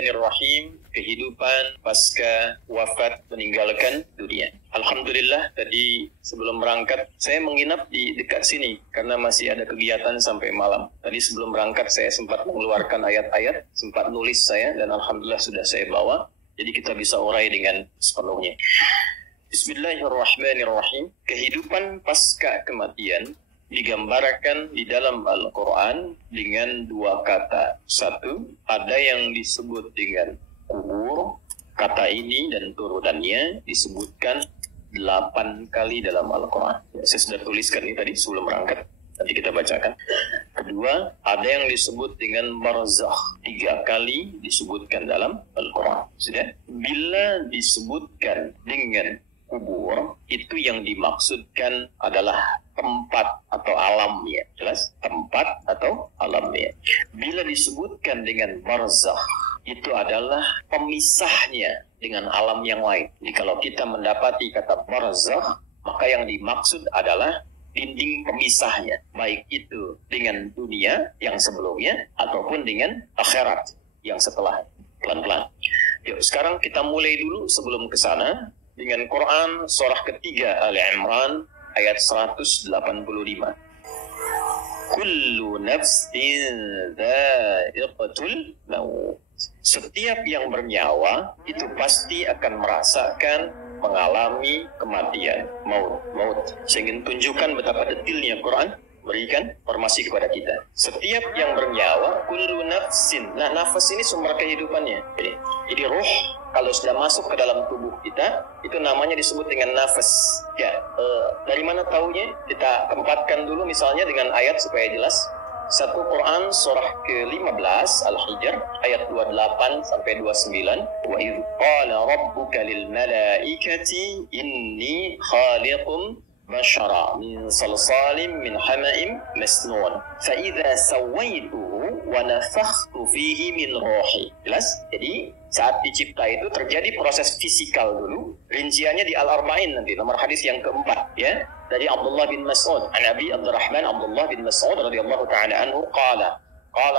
Bismillahirrahmanirrahim. Kehidupan pasca wafat meninggalkan dunia. Alhamdulillah tadi sebelum berangkat saya menginap di dekat sini karena masih ada kegiatan sampai malam. Tadi sebelum berangkat saya sempat mengeluarkan ayat-ayat, sempat nulis saya dan alhamdulillah sudah saya bawa. Jadi kita bisa urai dengan sepenuhnya. Bismillahirrahmanirrahim. Kehidupan pasca kematian digambarkan di dalam Al-Quran dengan dua kata. Satu, ada yang disebut dengan kubur. Kata ini dan turunannya disebutkan 8 kali dalam Al-Quran. Ya, saya sudah tuliskan ini tadi sebelum berangkat. Nanti kita bacakan. Kedua, ada yang disebut dengan barzakh. 3 kali disebutkan dalam Al-Quran. Sudah? Bila disebutkan dengan kubur, itu yang dimaksudkan adalah tempat atau alamnya. Jelas? Tempat atau alamnya. Bila disebutkan dengan barzakh, itu adalah pemisahnya dengan alam yang lain. Jadi kalau kita mendapati kata barzakh, maka yang dimaksud adalah dinding pemisahnya. Baik itu dengan dunia yang sebelumnya, ataupun dengan akhirat yang setelah. Pelan-pelan. Yuk, sekarang kita mulai dulu sebelum ke sana dengan Quran surah ketiga Ali Imran ayat 185. Kullu nafsin dha'iqatul maut. Setiap yang bernyawa itu pasti akan merasakan mengalami kematian, maut. Saya ingin tunjukkan betapa detailnya Quran berikan informasi kepada kita. Setiap yang bernyawa, kullu nafsin. Nah, nafas ini sumber kehidupannya. Jadi ruh kalau sudah masuk ke dalam tubuh kita, itu namanya disebut dengan nafas. Ya, dari mana taunya? Kita tempatkan dulu misalnya dengan ayat supaya jelas. Satu Quran surah ke-15 Al-Hijr ayat 28 sampai 29. Wa idh qala rabbuka lil malaikati inni khaliqun bashara min salsalim min hama'im masnun fa idza sawaituhu wa nafakhtu fihi min ruhi. Jelas? Jadi saat dicipta itu terjadi proses fisikal dulu. Rinciannya di Al-Arba'in nanti nomor hadis yang keempat, ya. Dari Abdullah bin Mas'ud, an Abi Abdurrahman Abdullah bin Mas'ud radhiyallahu ta'ala anhu qala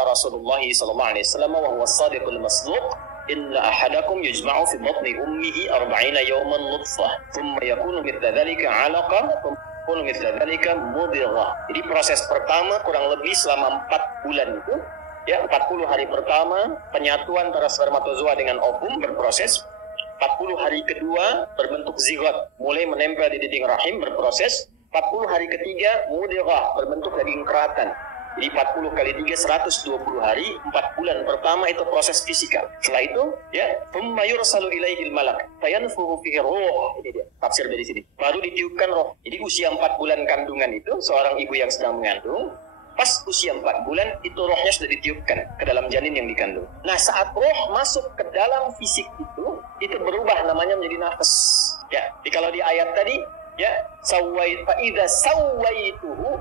Rasulullah sallallahu alaihi wasallam wa huwa as-sadiqul masduq inna ahadakum yujma'u fi batni ummihi 40 yawman nutfah thumma yakunu mithla dhalika 'alaqah thumma yakunu mithla dhalika mudghah. Jadi proses pertama kurang lebih selama 4 bulan itu, ya, 40 hari pertama penyatuan antara spermatozoa dengan ovum berproses. 40 hari kedua berbentuk zigot, mulai menempel di dinding rahim berproses. 40 hari ketiga mudghah, berbentuk daging keratan. Jadi 40 kali 3 120 hari, 4 bulan pertama itu proses fisikal. Setelah itu, ya, thumma yursalu ilaihil malak fayanfukhu fihi ruh. Ini dia tafsir dari sini. Baru ditiupkan roh. Jadi usia 4 bulan kandungan itu seorang ibu yang sedang mengandung, pas usia 4 bulan itu rohnya sudah ditiupkan ke dalam janin yang dikandung. Nah, saat roh masuk ke dalam fisik itu berubah namanya menjadi nafas. Ya, jadi kalau di ayat tadi, ya, sawwai fa idza sawaituhu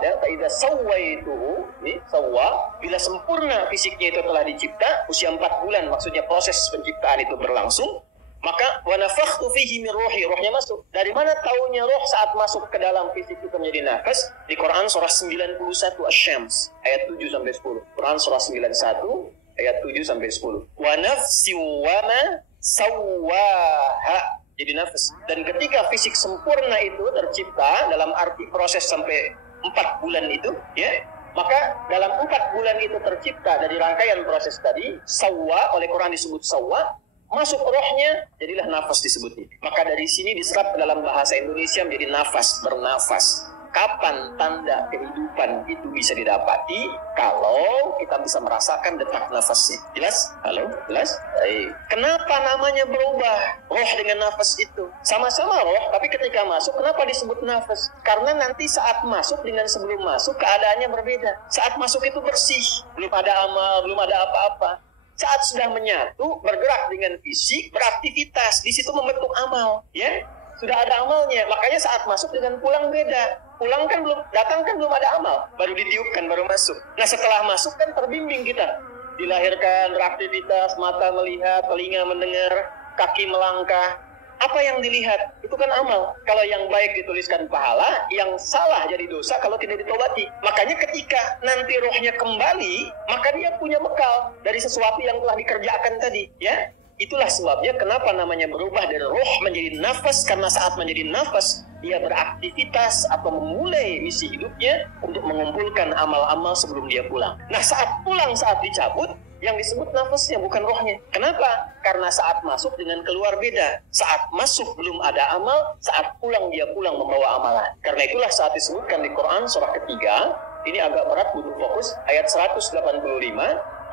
ya, fa idza sawaituhu, ini sawwa, bila sempurna fisiknya itu telah dicipta, usia 4 bulan maksudnya proses penciptaan itu berlangsung, maka wa nafakhtu fihi min ruhi, rohnya masuk. Dari mana taunya roh saat masuk ke dalam fisik itu menjadi nafas? Di Quran surah 91 Asy-Syams ayat 7 sampai 10. Quran surah 91 ayat 7 sampai 10. Wa nafsi wa ma sawwaha. Jadi nafas. Dan ketika fisik sempurna itu tercipta dalam arti proses sampai 4 bulan itu, ya, maka dalam 4 bulan itu tercipta dari rangkaian proses tadi, sawwa, oleh Quran disebut sawwa, masuk rohnya, jadilah nafas disebutnya. Maka dari sini diserap dalam bahasa Indonesia menjadi nafas, bernafas. Kapan tanda kehidupan itu bisa didapati? Kalau kita bisa merasakan detak nafasnya. Jelas? Halo? Jelas? Baik. Kenapa namanya berubah? Roh dengan nafas itu sama-sama roh, tapi ketika masuk, kenapa disebut nafas? Karena nanti saat masuk dengan sebelum masuk keadaannya berbeda. Saat masuk itu bersih, belum ada amal, belum ada apa-apa. Saat sudah menyatu, bergerak dengan fisik, beraktivitas, di situ membentuk amal, ya. Sudah ada amalnya, makanya saat masuk dengan pulang beda. Pulang kan belum, datang kan belum ada amal, baru ditiupkan, baru masuk. Nah, setelah masuk kan terbimbing kita. Dilahirkan, beraktivitas, mata melihat, telinga mendengar, kaki melangkah, Apa yang dilihat? Itu kan amal. Kalau yang baik dituliskan pahala, yang salah jadi dosa kalau tidak ditobati. Makanya ketika nanti rohnya kembali, maka dia punya bekal dari sesuatu yang telah dikerjakan tadi, ya. Itulah sebabnya kenapa namanya berubah dari roh menjadi nafas, karena saat menjadi nafas dia beraktivitas atau memulai misi hidupnya untuk mengumpulkan amal-amal sebelum dia pulang. Nah, saat pulang, saat dicabut, yang disebut nafasnya bukan rohnya. Kenapa? Karena saat masuk dengan keluar beda. Saat masuk belum ada amal, saat pulang dia pulang membawa amalan. Karena itulah saat disebutkan di Quran surah ketiga, ini agak berat butuh fokus, ayat 185,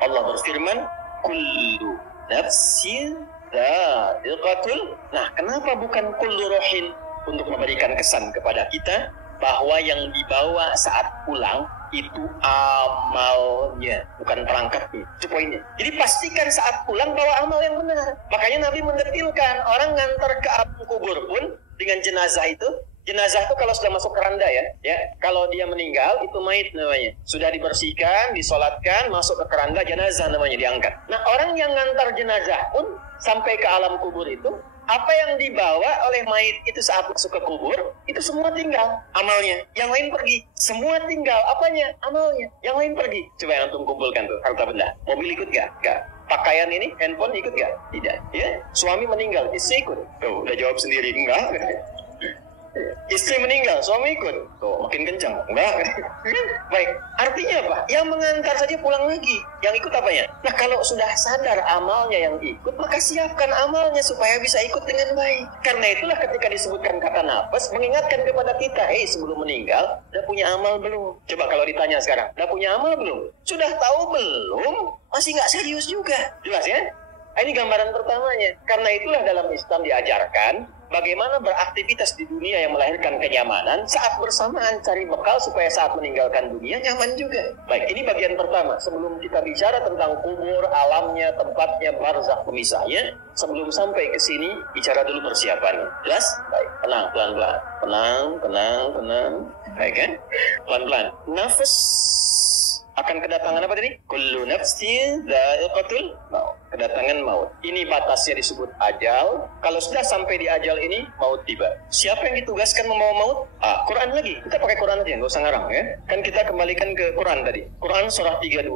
Allah berfirman, kullu nafsin dha'iqatul. Nah, kenapa bukan kullu rohin? Untuk memberikan kesan kepada kita bahwa yang dibawa saat pulang itu amalnya, bukan perangkatnya. Itu poinnya. Jadi pastikan saat pulang bawa amal yang benar. Makanya Nabi mendetilkan orang ngantar ke alam kubur pun dengan jenazah itu. Jenazah itu kalau sudah masuk keranda ya, kalau dia meninggal itu mayit namanya. Sudah dibersihkan, disolatkan, masuk ke keranda, jenazah namanya diangkat. Nah, orang yang ngantar jenazah pun sampai ke alam kubur itu, apa yang dibawa oleh mayit itu saat masuk ke kubur, itu semua tinggal amalnya. Yang lain pergi. Semua tinggal apanya? Amalnya. Yang lain pergi. Coba yang antum kumpulkan tuh harta benda. Mobil ikut gak? Gak. Pakaian ini, handphone ikut gak? Tidak. Ya. Suami meninggal, istri ikut. Tuh, udah jawab sendiri. Enggak. Istri meninggal, suami ikut. Tuh, makin kencang. Enggak. Baik, artinya apa? Yang mengantar saja pulang lagi. Yang ikut apanya? Nah, kalau sudah sadar amalnya yang ikut, maka siapkan amalnya supaya bisa ikut dengan baik. Karena itulah ketika disebutkan kata nafas, mengingatkan kepada kita, sebelum meninggal, udah punya amal belum? Coba kalau ditanya sekarang, udah punya amal belum? Sudah tahu belum? Masih nggak serius juga. Jelas ya? Ini gambaran pertamanya. Karena itulah dalam Islam diajarkan bagaimana beraktivitas di dunia yang melahirkan kenyamanan, saat bersamaan cari bekal supaya saat meninggalkan dunia nyaman juga. Baik, ini bagian pertama. Sebelum kita bicara tentang kubur, alamnya, tempatnya, barzakh pemisahnya, sebelum sampai ke sini, bicara dulu persiapannya. Jelas? Baik, tenang, pelan-pelan. Tenang. Baik kan? Pelan-pelan. Nafas akan kedatangan apa tadi? Kullu nafsin dha'iqatul maut. Kedatangan maut. Ini batasnya disebut ajal. Kalau sudah sampai di ajal ini, maut tiba. Siapa yang ditugaskan membawa maut? Quran lagi. Kita pakai Quran aja, nggak usah ngarang ya. Kan kita kembalikan ke Quran tadi. Quran surah 32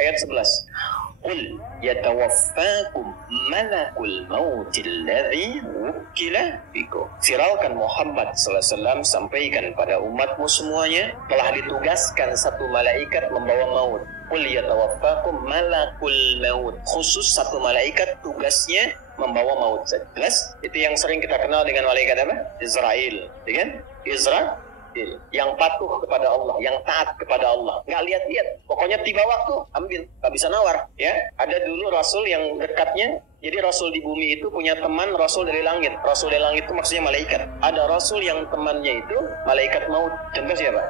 ayat 11. Qul yatawaffakum malakul mautil ladzi wukila bikum. Firalkan Muhammad sallallahu alaihi wasallam, sampaikan pada umatmu semuanya, telah ditugaskan satu malaikat membawa maut. Qul yatawaffakum malakul maut. Khusus satu malaikat tugasnya membawa maut. Jelas? Itu yang sering kita kenal dengan malaikat apa? Israel, ya kan? Israel yang patuh kepada Allah, yang taat kepada Allah, nggak lihat-lihat, pokoknya tiba waktu ambil, nggak bisa nawar ya. Ada dulu rasul yang dekatnya, jadi rasul di bumi itu punya teman rasul dari langit. Rasul dari langit itu maksudnya malaikat. Ada rasul yang temannya itu malaikat maut. Contoh siapa?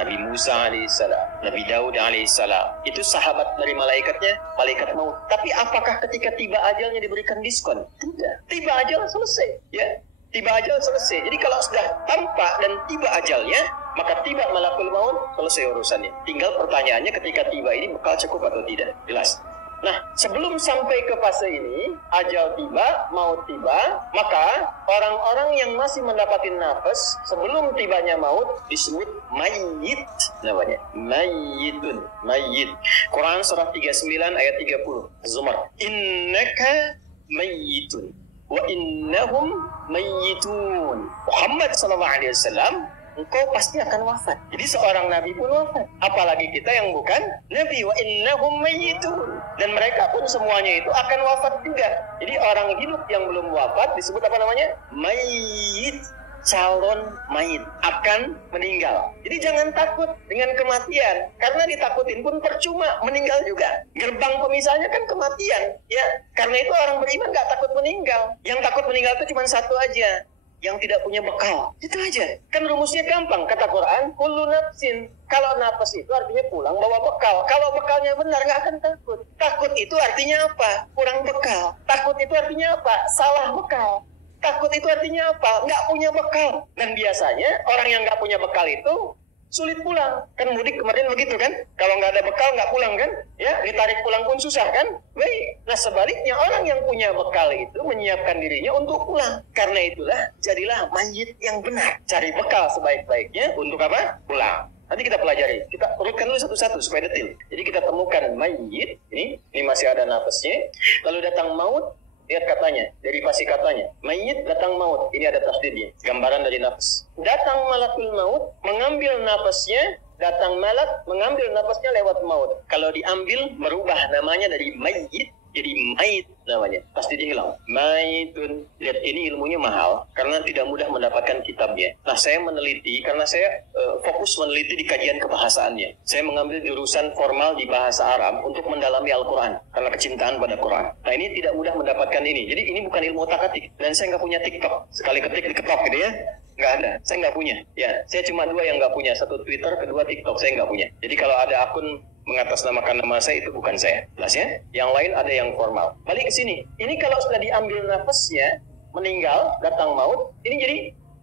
Nabi Musa alaihissalam, Nabi Daud alaihissalam. Itu sahabat dari malaikatnya, malaikat maut. Tapi apakah ketika tiba ajalnya diberikan diskon? Tidak. Tiba ajal selesai ya. Tiba ajal selesai. Jadi kalau sudah tampak dan tiba ajalnya, maka tiba malakul maut, selesai urusannya. Tinggal pertanyaannya ketika tiba ini bekal cukup atau tidak. Jelas. Nah, sebelum sampai ke fase ini, ajal tiba, maut tiba, maka orang-orang yang masih mendapatkan nafas sebelum tibanya maut disebut mayyit namanya. Mayyitun, mayyit. Quran surah 39 ayat 30. Zumar. Innaka mayyitun wa innahum mayyitun. Muhammad sallallahu alaihi wasallam, engkau pasti akan wafat. Jadi seorang nabi pun wafat. Apalagi kita yang bukan nabi. Wa innahum mayyitun. Dan mereka pun semuanya itu akan wafat juga. Jadi orang hidup yang belum wafat disebut apa namanya? Mayyit. Calon mayit akan meninggal. Jadi jangan takut dengan kematian, karena ditakutin pun percuma, meninggal juga. Gerbang pemisahnya kan kematian, ya. Karena itu orang beriman gak takut meninggal. Yang takut meninggal itu cuma satu aja, yang tidak punya bekal. Itu aja. Kan rumusnya gampang, kata Quran, kullu nafsin. Kalau nafas itu artinya pulang bawa bekal. Kalau bekalnya benar gak akan takut. Takut itu artinya apa? Kurang bekal. Takut itu artinya apa? Salah bekal. Takut itu artinya apa? Nggak punya bekal. Dan biasanya orang yang nggak punya bekal itu sulit pulang. Kan mudik kemarin begitu kan? Kalau nggak ada bekal nggak pulang kan? Ya, ditarik pulang pun susah kan? Baik. Nah sebaliknya orang yang punya bekal itu menyiapkan dirinya untuk pulang. Karena itulah jadilah mayit yang benar. Cari bekal sebaik-baiknya untuk apa? Pulang. Nanti kita pelajari, kita urutkan dulu satu-satu supaya detail. Jadi kita temukan mayit, ini masih ada nafasnya. Lalu datang maut, lihat katanya, derivasi katanya. Mayit datang maut, ini ada tasdidnya, gambaran dari nafas. Datang malakul maut, mengambil nafasnya, datang malak, mengambil nafasnya lewat maut. Kalau diambil, merubah namanya dari mayit, jadi mait namanya, pasti dia hilang. Maitun. Lihat, ini ilmunya mahal karena tidak mudah mendapatkan kitabnya. Nah, saya meneliti karena saya fokus meneliti di kajian kebahasaannya. Saya mengambil jurusan formal di bahasa Arab untuk mendalami Al-Quran karena kecintaan pada Quran. Nah, ini tidak mudah mendapatkan ini. Jadi ini bukan ilmu otak-atik. Dan saya nggak punya TikTok. Sekali ketik diketok gitu ya. Nggak ada, saya nggak punya. Ya, saya cuma 2 yang nggak punya. 1 Twitter, kedua TikTok, saya nggak punya. Jadi kalau ada akun mengatasnamakan nama saya, itu bukan saya. Jelas ya? Yang lain ada yang formal. Balik ke sini. Ini kalau sudah diambil nafasnya, meninggal, datang maut, ini jadi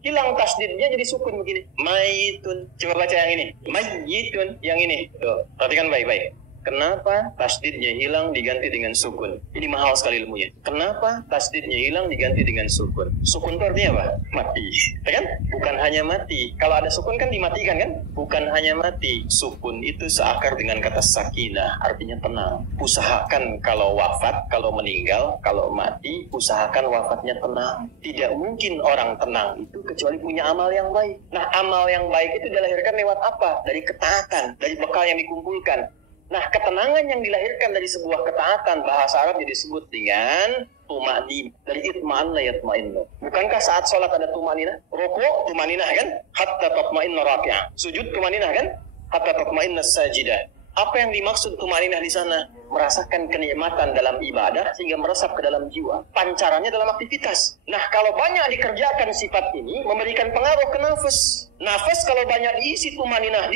hilang tasdidnya, jadi sukun begini. Maitun. Coba baca yang ini. Mayitun. Yang ini. Tuh, perhatikan baik-baik. Kenapa tasdidnya hilang diganti dengan sukun? Ini mahal sekali ilmunya. Kenapa tasdidnya hilang diganti dengan sukun? Sukun itu artinya apa? Mati. Ya kan? Bukan hanya mati. Kalau ada sukun kan dimatikan kan? Bukan hanya mati. Sukun itu seakar dengan kata sakinah. Artinya tenang. Usahakan kalau wafat, kalau meninggal, kalau mati, usahakan wafatnya tenang. Tidak mungkin orang tenang itu kecuali punya amal yang baik. Nah, amal yang baik itu dilahirkan lewat apa? Dari ketaatan, dari bekal yang dikumpulkan. Nah, ketenangan yang dilahirkan dari sebuah ketaatan, bahasa Arab disebut dengan tumanin. Dari itma'anna yatma'inna. Bukankah saat sholat ada tumaninah? Rukuk tumaninah kan? Hatta tatma'inna raki'ah. Sujud tumaninah kan? Hatta tatma'inna sajidah. Apa yang dimaksud tumaninah di sana? Merasakan kenikmatan dalam ibadah sehingga meresap ke dalam jiwa. Pancarannya dalam aktivitas. Nah, kalau banyak dikerjakan sifat ini, memberikan pengaruh ke nafas. Nafas kalau banyak diisi tumaninah,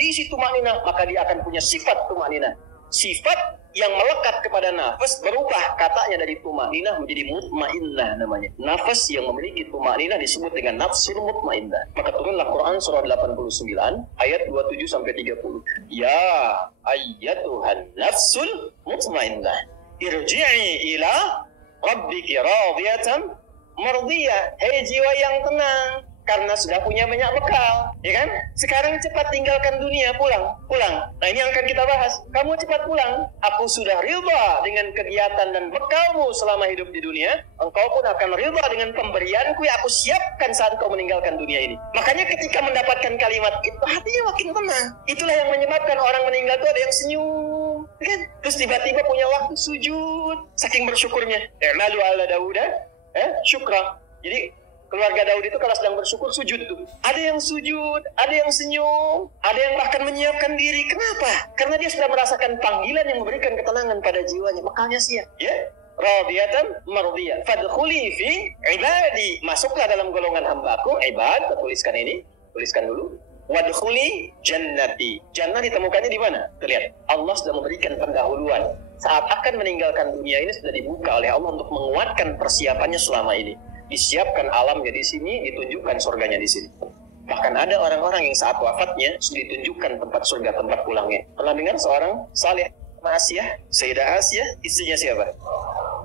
maka dia akan punya sifat tumaninah. Sifat yang melekat kepada nafas berubah katanya dari tumaninah menjadi mutmainnah namanya. Nafas yang memiliki tumaninah disebut dengan nafsul mutmainnah. Maka turunlah Quran surah 89 ayat 27 sampai 30. Ya ayyatuhan nafsul mutmainnah, irji'i ila rabbiki radiyatan mardiyah. Hei jiwa yang tenang, karena sudah punya banyak bekal, ya kan? Sekarang cepat tinggalkan dunia, pulang. Nah, ini yang akan kita bahas. Kamu cepat pulang. Aku sudah ridha dengan kegiatan dan bekalmu selama hidup di dunia. Engkau pun akan ridha dengan pemberianku yang aku siapkan saat kau meninggalkan dunia ini. Makanya ketika mendapatkan kalimat itu, hatinya makin tenang. Itulah yang menyebabkan orang meninggal itu ada yang senyum, kan? Terus tiba-tiba punya waktu sujud, saking bersyukurnya. Lalu ala Dauda, syukra. Jadi keluarga Daud itu kalau sedang bersyukur sujud tuh. Ada yang sujud, ada yang senyum, ada yang bahkan menyiapkan diri. Kenapa? Karena dia sudah merasakan panggilan yang memberikan ketenangan pada jiwanya. Makanya siap. Ya, radiyatan mardiyah. Fadkhuli fi ibadi. Masuklah dalam golongan hambaku. Ibad, tuliskan ini. Tuliskan dulu. Wadkhuli jannati. Jannah ditemukannya di mana? Terlihat. Allah sudah memberikan pendahuluan. Saat akan meninggalkan dunia ini sudah dibuka oleh Allah untuk menguatkan persiapannya selama ini. Disiapkan alamnya di sini, ditunjukkan surganya di sini. Bahkan ada orang-orang yang saat wafatnya sudah ditunjukkan tempat surga, tempat pulangnya. Pernah dengar seorang saleh Asia, Sayyidah Asia, istrinya siapa?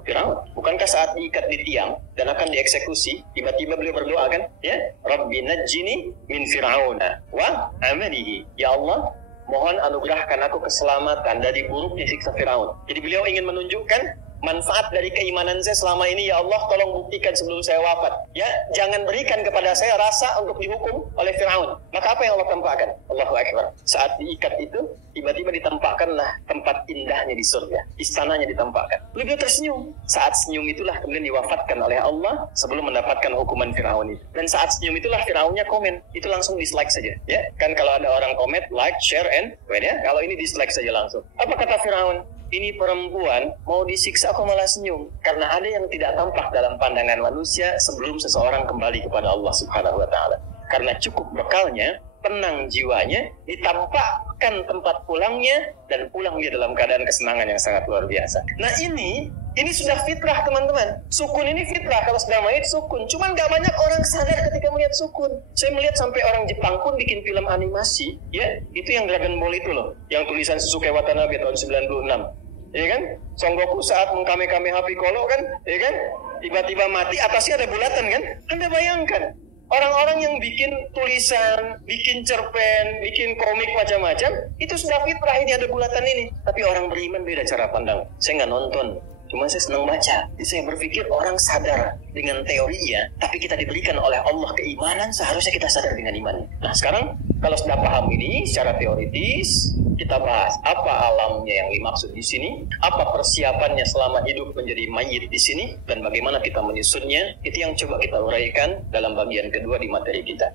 Firaun. Bukankah saat diikat di tiang dan akan dieksekusi, tiba-tiba beliau berdoa kan? Ya, Rabbi najjini min Fir'auna wa amalihi. Ya Allah, mohon anugerahkan aku keselamatan dari buruknya siksa Firaun. Jadi beliau ingin menunjukkan manfaat dari keimanan saya selama ini. Ya Allah, tolong buktikan sebelum saya wafat. Ya, jangan berikan kepada saya rasa untuk dihukum oleh Firaun. Maka apa yang Allah tampakkan? Allahu Akbar. Saat diikat itu, tiba-tiba ditampakkanlah tempat indahnya di surga. Istananya ditampakkan. Beliau tersenyum. Saat senyum itulah kemudian diwafatkan oleh Allah sebelum mendapatkan hukuman Firaun itu. Dan saat senyum itulah Firaunnya komen. Itu langsung dislike saja. Ya, kan kalau ada orang komen, like, share, and comment ya. Kalau ini dislike saja langsung. Apa kata Firaun? Ini perempuan mau disiksa kok malah senyum. Karena ada yang tidak tampak dalam pandangan manusia sebelum seseorang kembali kepada Allah Subhanahu wa ta'ala. Karena cukup bekalnya, tenang jiwanya, ditampakkan tempat pulangnya, dan pulang dia dalam keadaan kesenangan yang sangat luar biasa. Nah, ini Ini sudah fitrah teman-teman. Sukun ini fitrah, kalau sudah mayit sukun. Cuman gak banyak orang sadar ketika melihat sukun. Saya melihat sampai orang Jepang pun bikin film animasi, ya, itu yang Dragon Ball itu loh, yang tulisan Sasuke Watanabe tahun 96. Ya kan? Son Goku saat mengkame-kame Piccolo kan, ya kan? Tiba-tiba mati, atasnya ada bulatan kan? Anda bayangkan, orang-orang yang bikin tulisan, bikin cerpen, bikin komik macam-macam, itu sudah fitrah ini ada bulatan ini. Tapi orang beriman beda cara pandang. Saya nggak nonton, cuma saya senang baca. Jadi saya berpikir orang sadar dengan teorinya, tapi kita diberikan oleh Allah keimanan, seharusnya kita sadar dengan iman. Nah sekarang kalau sudah paham ini secara teoritis, kita bahas apa alamnya yang dimaksud di sini, apa persiapannya selama hidup menjadi mayit di sini, dan bagaimana kita menyusunnya. Itu yang coba kita uraikan dalam bagian kedua di materi kita.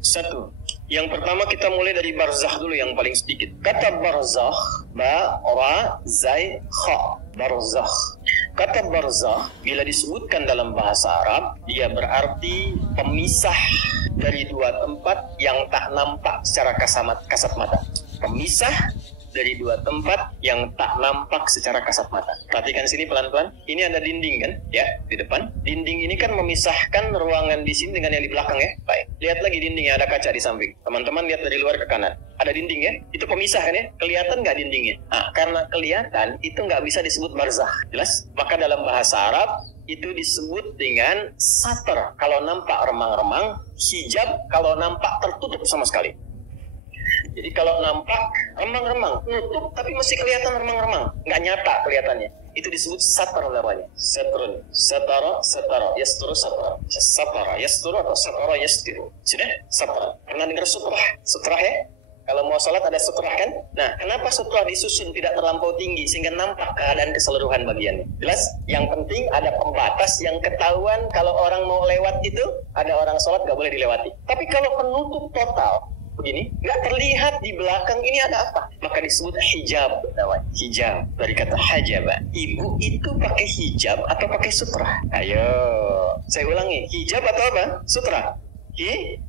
Satu, yang pertama kita mulai dari barzakh dulu yang paling sedikit. Kata barzakh, ba, ra, zai, kha, barzakh. Kata barzakh bila disebutkan dalam bahasa Arab, dia berarti pemisah dari dua tempat yang tak nampak secara kasat mata. Pemisah dari dua tempat yang tak nampak secara kasat mata. Perhatikan sini pelan-pelan. Ini ada dinding kan, ya, di depan. Dinding ini kan memisahkan ruangan di sini dengan yang di belakang ya. Baik. Lihat lagi dindingnya, ada kaca di samping. Teman-teman lihat dari luar ke kanan. Ada dinding ya. Itu pemisah kan ya. Kelihatan nggak dindingnya? Nah, karena kelihatan itu nggak bisa disebut barzakh. Jelas? Maka dalam bahasa Arab itu disebut dengan satar kalau nampak remang-remang, hijab kalau nampak tertutup sama sekali. Jadi kalau nampak remang-remang, nutup tapi masih kelihatan remang-remang, nggak nyata kelihatannya, itu disebut satar namanya. Satrun, satara, yasturu, satara, yasturu atau satara, yastiru. Sudah? Satar. Pernah dengar sutrah? Sutrah ya? Kalau mau sholat ada sutrah kan? Nah, kenapa sutrah disusun tidak terlampau tinggi sehingga nampak keadaan keseluruhan bagiannya? Jelas? Yang penting ada pembatas yang ketahuan kalau orang mau lewat itu, ada orang sholat nggak boleh dilewati. Tapi kalau penutup total, begini, nggak terlihat di belakang ini ada apa, maka disebut hijab namanya. Hijab dari kata hajaba. Ibu itu pakai hijab atau pakai sutra? Ayo, saya ulangi, hijab atau apa? Sutra.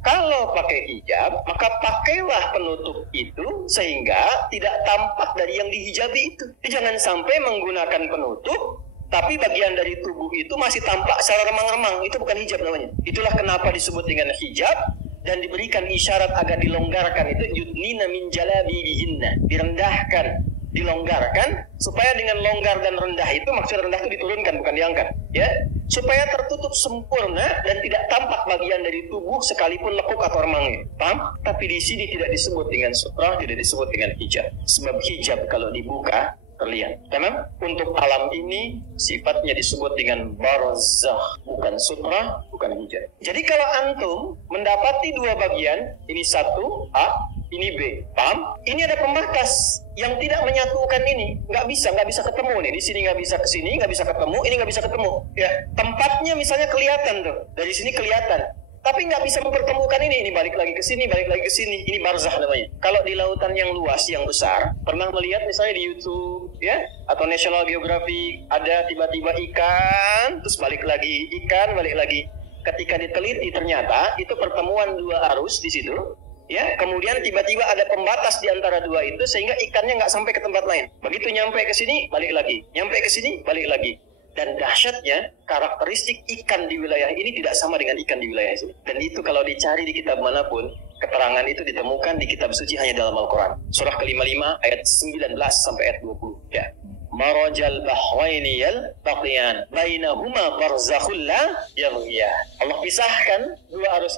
Kalau pakai hijab, maka pakailah penutup itu sehingga tidak tampak dari yang dihijabi itu. Jadi jangan sampai menggunakan penutup tapi bagian dari tubuh itu masih tampak secara remang-remang. Itu bukan hijab namanya. Itulah kenapa disebut dengan hijab. Dan diberikan isyarat agar dilonggarkan itu yudnina min jalabibihinna, direndahkan, dilonggarkan, supaya dengan longgar dan rendah itu, maksud rendah itu diturunkan bukan diangkat ya, supaya tertutup sempurna dan tidak tampak bagian dari tubuh sekalipun lekuk atau remangnya. Paham? Tapi di sini tidak disebut dengan sutra, tidak disebut dengan hijab, sebab hijab kalau dibuka terlihat. Karena untuk alam ini sifatnya disebut dengan barzakh, bukan sutra, bukan hijab. Jadi kalau antum mendapati dua bagian, ini satu A, ini B, paham? Ini ada pembatas yang tidak menyatukan ini, nggak bisa ketemu nih. Di sini nggak bisa ke sini, nggak bisa ketemu, ini nggak bisa ketemu. Ya, tempatnya misalnya kelihatan tuh, dari sini kelihatan. Tapi nggak bisa mempertemukan ini balik lagi ke sini, balik lagi ke sini. Ini barzakh namanya. Kalau di lautan yang luas, yang besar, pernah melihat misalnya di YouTube, ya, atau National Geographic, ada tiba-tiba ikan, terus balik lagi, ikan, balik lagi. Ketika diteliti ternyata itu pertemuan dua arus di situ, ya. Kemudian tiba-tiba ada pembatas di antara dua itu sehingga ikannya nggak sampai ke tempat lain. Begitu nyampe ke sini, balik lagi, nyampe ke sini, balik lagi. Dan dahsyatnya, karakteristik ikan di wilayah ini tidak sama dengan ikan di wilayah sini. Dan itu kalau dicari di kitab manapun, keterangan itu ditemukan di kitab suci hanya dalam Al-Quran. Surah ke-55 ayat 19 sampai ayat 20. Ya. Marajal bahwaini yaltaqiyan bainahuma barzakhul la yabghiyah. Allah pisahkan dua arus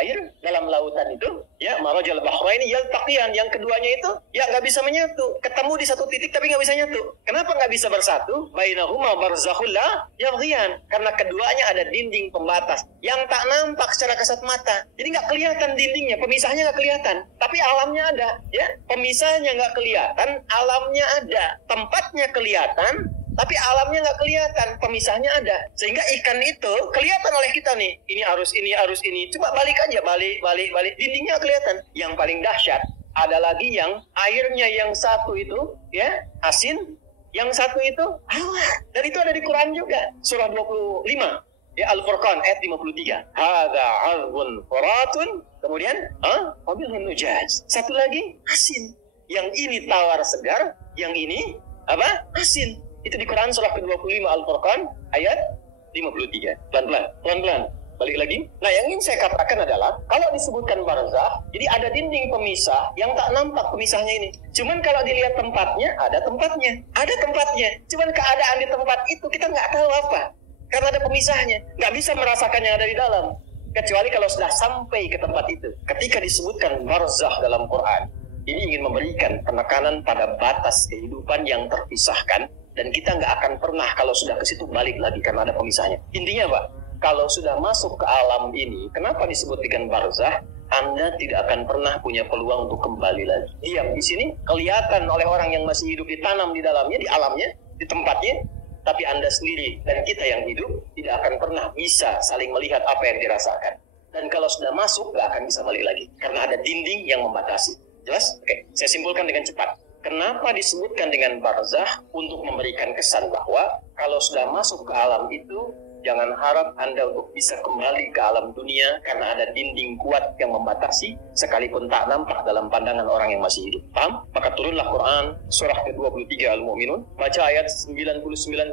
air dalam lautan itu, ya, marajal bahwaini yaltaqiyan, yang keduanya itu ya nggak bisa menyatu, ketemu di satu titik tapi nggak bisa nyatu. Kenapa nggak bisa bersatu? Bainahuma barzakhul la yabghiyan, karena keduanya ada dinding pembatas yang tak nampak secara kasat mata. Jadi nggak kelihatan dindingnya, pemisahnya nggak kelihatan, tapi alamnya ada, ya. Pemisahnya nggak kelihatan, alamnya ada. Tempatnya kelihatan, tapi alamnya nggak kelihatan, pemisahnya ada. Sehingga ikan itu kelihatan oleh kita nih, ini arus ini. Coba balik aja, balik. Dindingnya kelihatan. Yang paling dahsyat, ada lagi yang airnya yang satu itu, ya, asin, yang satu itu hangat. Dan itu ada di Quran juga, surah 25. Ya, Al-Furqan ayat 53. Hadza 'azbun furatun. Kemudian, wabilhun nujaj. Satu lagi asin. Yang ini tawar segar, yang ini apa? Asin. Itu di Quran surah ke-25 Al-Furqan ayat 53. Pelan-pelan. Balik lagi. Nah, yang ingin saya katakan adalah kalau disebutkan barzakh, jadi ada dinding pemisah yang tak nampak pemisahnya ini. Cuman kalau dilihat tempatnya, ada tempatnya. Cuman keadaan di tempat itu kita nggak tahu apa. Karena ada pemisahnya. Nggak bisa merasakan yang ada di dalam. Kecuali kalau sudah sampai ke tempat itu. Ketika disebutkan barzakh dalam Quran, ini ingin memberikan penekanan pada batas kehidupan yang terpisahkan. Dan kita nggak akan pernah kalau sudah ke situ balik lagi karena ada pemisahnya. Intinya Pak, kalau sudah masuk ke alam ini, kenapa disebut dengan barzakh? Anda tidak akan pernah punya peluang untuk kembali lagi. Diam di sini, kelihatan oleh orang yang masih hidup, ditanam di dalamnya, di alamnya, di tempatnya. Tapi Anda sendiri dan kita yang hidup tidak akan pernah bisa saling melihat apa yang dirasakan. Dan kalau sudah masuk, nggak akan bisa balik lagi. Karena ada dinding yang membatasi. Jelas? Oke, saya simpulkan dengan cepat. Kenapa disebutkan dengan barzakh? Untuk memberikan kesan bahwa kalau sudah masuk ke alam itu, jangan harap Anda untuk bisa kembali ke alam dunia karena ada dinding kuat yang membatasi sekalipun tak nampak dalam pandangan orang yang masih hidup. Paham? Maka turunlah Quran surah ke-23 Al-Mu'minun, baca ayat 99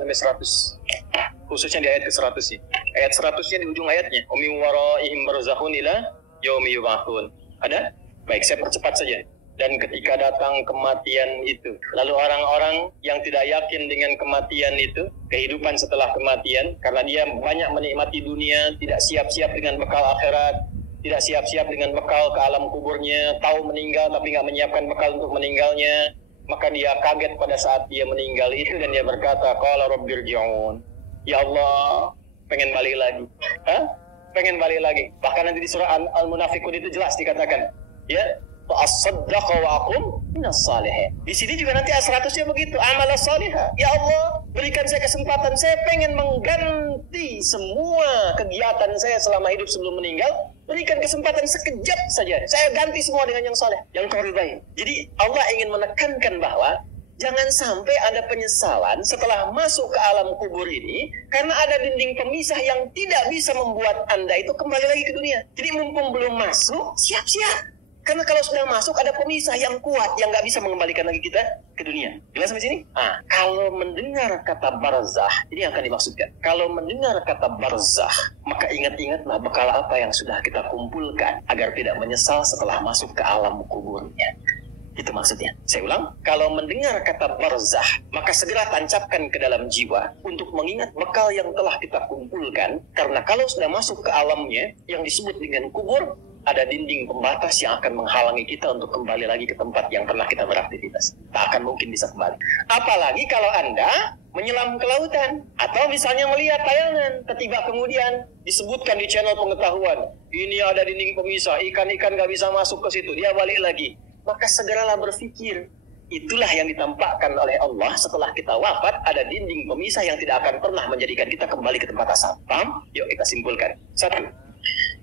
sampai 100. Khususnya di ayat ke-100 sih. Ayat 100-nya di ujung ayatnya. Min waraihim barzakhun ila yaumi yub'atsun. Ada? Baik, saya percepat saja. Dan ketika datang kematian itu, lalu orang-orang yang tidak yakin dengan kematian itu, kehidupan setelah kematian, karena dia banyak menikmati dunia, tidak siap-siap dengan bekal akhirat, tidak siap-siap dengan bekal ke alam kuburnya, tahu meninggal tapi nggak menyiapkan bekal untuk meninggalnya, maka dia kaget pada saat dia meninggal itu dan dia berkata, qala rabbirji'un. Ya Allah, pengen balik lagi. Pengen balik lagi. Bahkan nanti di surah Al-Munafiqun itu jelas dikatakan, ya, as-saddaqa wa aqum minas salihin. Di sini juga nanti as-100-nya begitu, amal salihah. Ya Allah, berikan saya kesempatan, saya pengen mengganti semua kegiatan saya selama hidup sebelum meninggal. Berikan kesempatan sekejap saja, saya ganti semua dengan yang saleh, yang kau ridai. Jadi Allah ingin menekankan bahwa jangan sampai ada penyesalan setelah masuk ke alam kubur ini karena ada dinding pemisah yang tidak bisa membuat Anda itu kembali lagi ke dunia. Jadi mumpung belum masuk, siap-siap. Karena kalau sudah masuk ada pemisah yang kuat yang nggak bisa mengembalikan lagi kita ke dunia. Jelas sampai sini? Kalau mendengar kata barzakh, ini yang akan dimaksudkan. Kalau mendengar kata barzakh, maka ingat-ingatlah bekal apa yang sudah kita kumpulkan agar tidak menyesal setelah masuk ke alam kuburnya. Itu maksudnya. Saya ulang, kalau mendengar kata barzakh, maka segera tancapkan ke dalam jiwa untuk mengingat bekal yang telah kita kumpulkan. Karena kalau sudah masuk ke alamnya, yang disebut dengan kubur, ada dinding pembatas yang akan menghalangi kita untuk kembali lagi ke tempat yang pernah kita beraktivitas. Tak akan mungkin bisa kembali. Apalagi kalau Anda menyelam ke lautan, atau misalnya melihat tayangan, ketiba kemudian disebutkan di channel pengetahuan, ini ada dinding pemisah, ikan-ikan gak bisa masuk ke situ, dia balik lagi. Maka segeralah berpikir, itulah yang ditampakkan oleh Allah setelah kita wafat, ada dinding pemisah yang tidak akan pernah menjadikan kita kembali ke tempat asal. Paham? Yuk kita simpulkan. 1.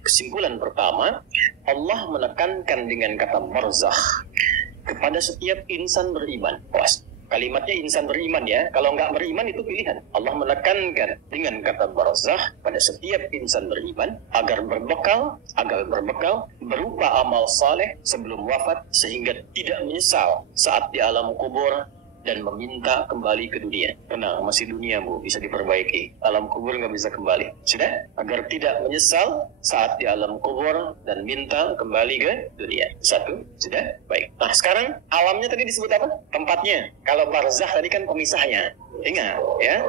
Kesimpulan pertama, Allah menekankan dengan kata barzakh kepada setiap insan beriman. Kalimatnya insan beriman ya, kalau nggak beriman itu pilihan. Allah menekankan dengan kata barzakh pada setiap insan beriman agar berbekal berupa amal saleh sebelum wafat sehingga tidak menyesal saat di alam kubur dan meminta kembali ke dunia. Tenang, masih dunia Bu, bisa diperbaiki. Alam kubur nggak bisa kembali. Sudah? Agar tidak menyesal saat di alam kubur dan minta kembali ke dunia. 1. Sudah? Baik. Nah sekarang alamnya tadi disebut apa? Tempatnya. Kalau barzakh tadi kan pemisahnya. Ingat ya.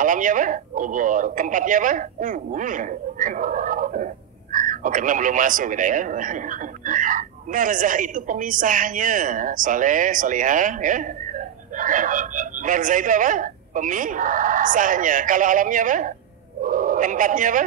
Alamnya apa? Kubur. Tempatnya apa? Kubur. Oh karena belum masuk kita ya. Barzakh itu pemisahnya. Saleh, salihah ya. Barzakh itu apa? Pemisahnya. Kalau alamnya apa? Tempatnya apa?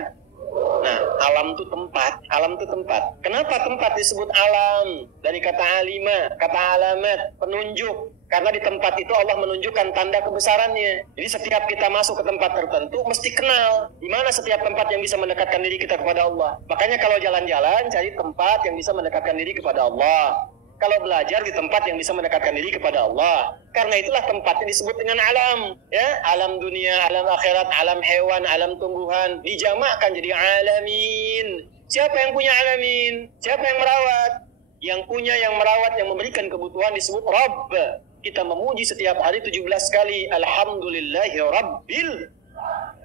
Nah, alam itu tempat. Alam itu tempat. Kenapa tempat disebut alam? Dari kata alima, kata alamat, penunjuk. Karena di tempat itu Allah menunjukkan tanda kebesarannya. Jadi setiap kita masuk ke tempat tertentu, mesti kenal di mana setiap tempat yang bisa mendekatkan diri kita kepada Allah. Makanya kalau jalan-jalan, cari tempat yang bisa mendekatkan diri kepada Allah. Kalau belajar di tempat yang bisa mendekatkan diri kepada Allah. Karena itulah tempat yang disebut dengan alam. Ya, alam dunia, alam akhirat, alam hewan, alam tumbuhan. Dijamakkan jadi alamin. Siapa yang punya alamin? Siapa yang merawat? Yang punya, yang merawat, yang memberikan kebutuhan disebut Rabb. kita memuji setiap hari 17 kali Alhamdulillahi Rabbil.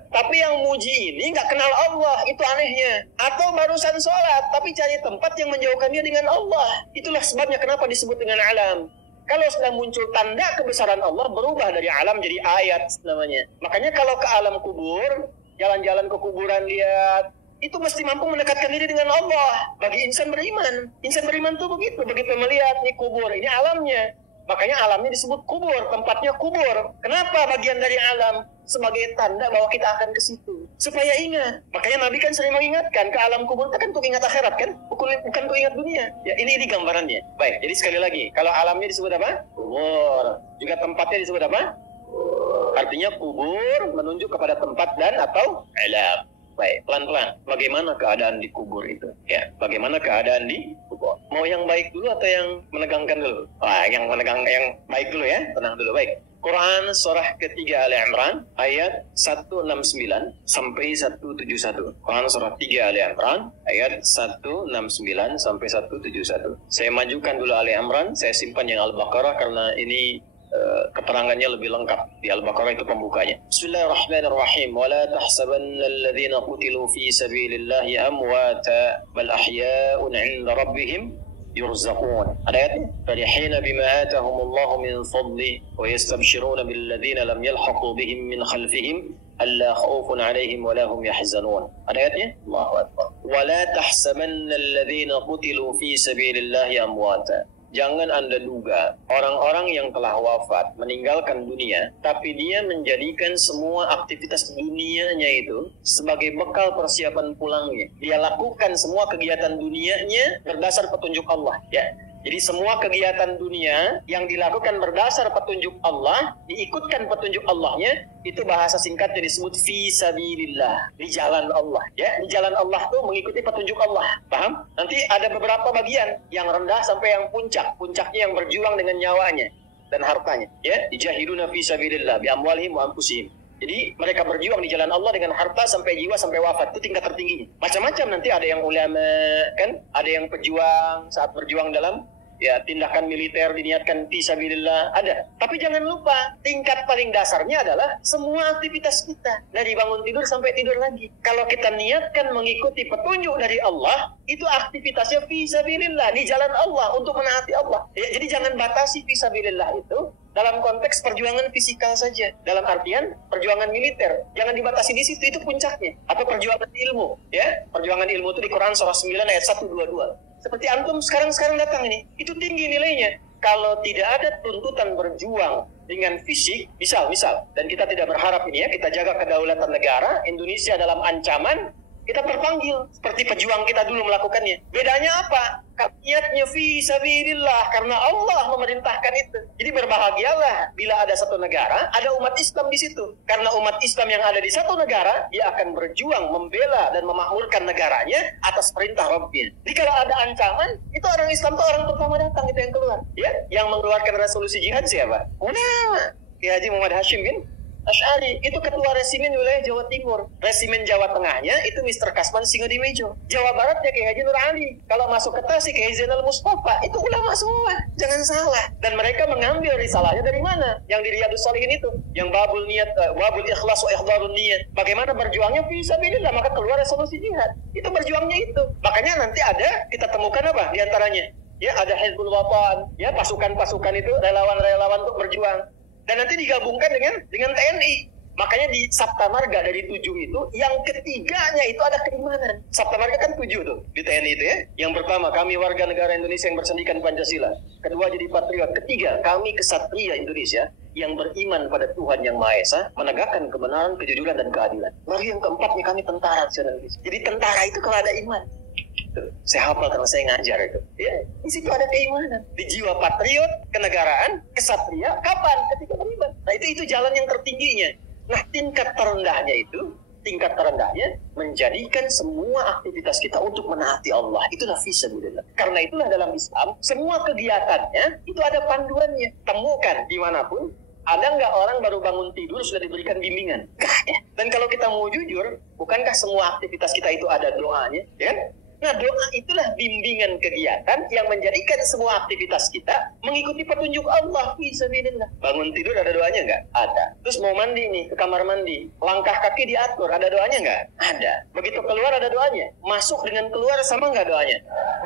Tapi yang muji ini nggak kenal Allah, itu anehnya. Atau barusan sholat, tapi cari tempat yang menjauhkan dia dengan Allah. Itulah sebabnya kenapa disebut dengan alam. Kalau sudah muncul tanda kebesaran Allah, berubah dari alam jadi ayat namanya. Makanya kalau ke alam kubur, jalan-jalan ke kuburan lihat, itu mesti mampu mendekatkan diri dengan Allah. Bagi insan beriman. Insan beriman tuh begitu melihat nih kubur, ini alamnya. Makanya alamnya disebut kubur, tempatnya kubur. Kenapa bagian dari alam? Sebagai tanda bahwa kita akan ke situ. Supaya ingat. Makanya Nabi kan sering mengingatkan, ke alam kubur itu kan untuk ingat akhirat kan? Bukan untuk ingat dunia. Ya, ini gambarannya. Baik, jadi sekali lagi, kalau alamnya disebut apa? Kubur. Juga tempatnya disebut apa? Artinya kubur menunjuk kepada tempat dan atau alam. Baik, pelan-pelan. Bagaimana keadaan di kubur itu? Ya, bagaimana keadaan di kubur? Mau yang baik dulu atau yang menegangkan dulu? Yang baik dulu ya. Tenang dulu, baik. Quran surah ketiga Ali Imran ayat 169 sampai 171. Quran surah 3 Ali Imran ayat 169 sampai 171. Saya majukan dulu Ali Imran, saya simpan yang Al-Baqarah karena ini keterangannya lebih lengkap. Di Al-Baqarah itu pembukanya. Bismillahirrahmanirrahim. Wa la tahsabanna alladhina qutilu fi sabilillahi amwata bal ahya'un 'inda rabbihim yurzaqun. Ada ayatnya. Farihina bima atahumullahu min fadli wa yastabshiruna billadhina lam yalhaqu bihim min khalfihim alla khawfun 'alaihim wa la hum yahzanun. Ada ayatnya. Allahu akbar. Wa la tahsabanna alladhina qutilu fi sabilillahi amwata. Jangan Anda duga orang-orang yang telah wafat, meninggalkan dunia, tapi dia menjadikan semua aktivitas dunianya itu sebagai bekal persiapan pulangnya. Dia lakukan semua kegiatan dunianya berdasar petunjuk Allah. Ya. Jadi semua kegiatan dunia yang dilakukan berdasar petunjuk Allah, diikutkan petunjuk Allahnya, itu bahasa singkatnya disebut fi sabilillah, di jalan Allah. Ya, di jalan Allah tuh mengikuti petunjuk Allah. Paham? Nanti ada beberapa bagian yang rendah sampai yang puncak. Puncaknya yang berjuang dengan nyawanya dan hartanya. Ya, dijahiduna fi sabilillah bi amwalihim wa anfusihim. Jadi mereka berjuang di jalan Allah dengan harta sampai jiwa sampai wafat. Itu tingkat tertingginya. Macam-macam, nanti ada yang ulama kan, ada yang pejuang saat berjuang dalam tindakan militer diniatkan fisabilillah, ada. Tapi jangan lupa, tingkat paling dasarnya adalah semua aktivitas kita. Dari bangun tidur sampai tidur lagi. Kalau kita niatkan mengikuti petunjuk dari Allah, itu aktivitasnya fisabilillah, di jalan Allah, untuk menaati Allah. Ya, jadi jangan batasi fisabilillah itu dalam konteks perjuangan fisikal saja. Dalam artian perjuangan militer. Jangan dibatasi di situ, itu puncaknya. Atau perjuangan ilmu. Ya, perjuangan ilmu itu di Quran surah 9 ayat 122. Seperti antum sekarang datang ini, itu tinggi nilainya. Kalau tidak ada tuntutan berjuang dengan fisik, misal, dan kita tidak berharap ini ya, kita jaga kedaulatan negara, Indonesia dalam ancaman, kita terpanggil. Seperti pejuang kita dulu melakukannya. Bedanya apa? Niatnya fi sabilillah, karena Allah memerintahkan itu. Jadi berbahagialah bila ada satu negara, ada umat Islam di situ. Karena umat Islam yang ada di satu negara, dia akan berjuang membela dan memakmurkan negaranya atas perintah Rabbnya. Jadi kalau ada ancaman, itu orang Islam itu orang pertama datang, itu yang keluar. Ya, yang mengeluarkan resolusi jihad siapa? Kiai Haji Muhammad Hashim bin Asy'ari, itu ketua resimen wilayah Jawa Timur. Resimen Jawa Tengahnya itu Mr. Kasman Singodimejo. Jawa Baratnya Kiai Haji Nur Ali. Kalau masuk ke Tasik Kiai Zainal Mustafa, itu ulama semua. Jangan salah. Dan mereka mengambil risalahnya dari mana? Yang di Riyadhus Shalihin itu, yang babul niat, babul ikhlas wa ihdharun niat. Bagaimana berjuangnya fi sabilillah, maka keluar resolusi jihad. Itu berjuangnya itu. Makanya nanti ada, kita temukan apa di antaranya? Ya, ada Hizbul Wathan, ya, pasukan-pasukan itu relawan-relawan untuk berjuang. Dan nanti digabungkan dengan TNI. Makanya di Sabta Marga dari 7 itu, yang ketiganya itu ada keimanan. Sabta Marga kan 7 tuh di TNI itu ya. Yang pertama, kami warga negara Indonesia yang bersendikan Pancasila. Kedua, jadi patriot. Ketiga, kami kesatria Indonesia yang beriman pada Tuhan Yang Maha Esa, menegakkan kebenaran, kejujuran, dan keadilan. Baru yang keempatnya, kami tentara nasional Indonesia. Jadi tentara itu kalau ada iman. Saya hafal karena saya ngajar itu. Ya, di situ ada keimanan. Di jiwa patriot, kenegaraan, kesatria, kapan? Ketika beriman. Nah, itu jalan yang tertingginya. Nah, tingkat terendahnya menjadikan semua aktivitas kita untuk menaati Allah. Itulah fisabilillah. Karena itulah dalam Islam, semua kegiatannya itu ada panduannya. Temukan dimanapun, ada nggak orang baru bangun tidur sudah diberikan bimbingan? Nggak ya. Dan kalau kita mau jujur, bukankah semua aktivitas kita itu ada doanya? Ya kan? Nah, doa itulah bimbingan kegiatan yang menjadikan semua aktivitas kita mengikuti petunjuk Allah. Fisabilillah. Bangun tidur ada doanya nggak? Ada. Terus mau mandi nih, ke kamar mandi, langkah kaki diatur, ada doanya nggak? Ada. Begitu keluar ada doanya. Masuk dengan keluar sama nggak doanya?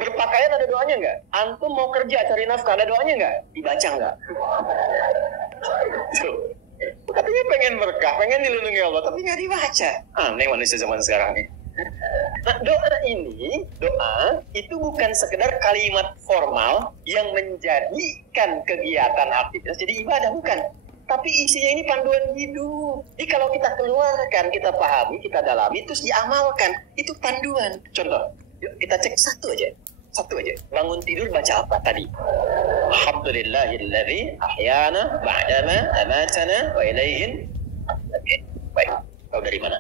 Berpakaian ada doanya nggak? Antum mau kerja cari nafkah ada doanya nggak? Dibaca nggak? Katanya pengen berkah, pengen dilindungi Allah, tapi nggak dibaca. Aneh manusia zaman sekarang nih. Nah, doa itu bukan sekedar kalimat formal yang menjadikan kegiatan aktivitas jadi ibadah, bukan. Tapi isinya ini panduan hidup. Jadi kalau kita keluarkan, kita pahami, kita dalami, terus diamalkan, itu panduan. Contoh, yuk kita cek satu aja. Bangun tidur baca apa tadi? Alhamdulillahilladzi ahyana ba'dama amatana wa ilaihin. Oke, baik. Tahu dari mana?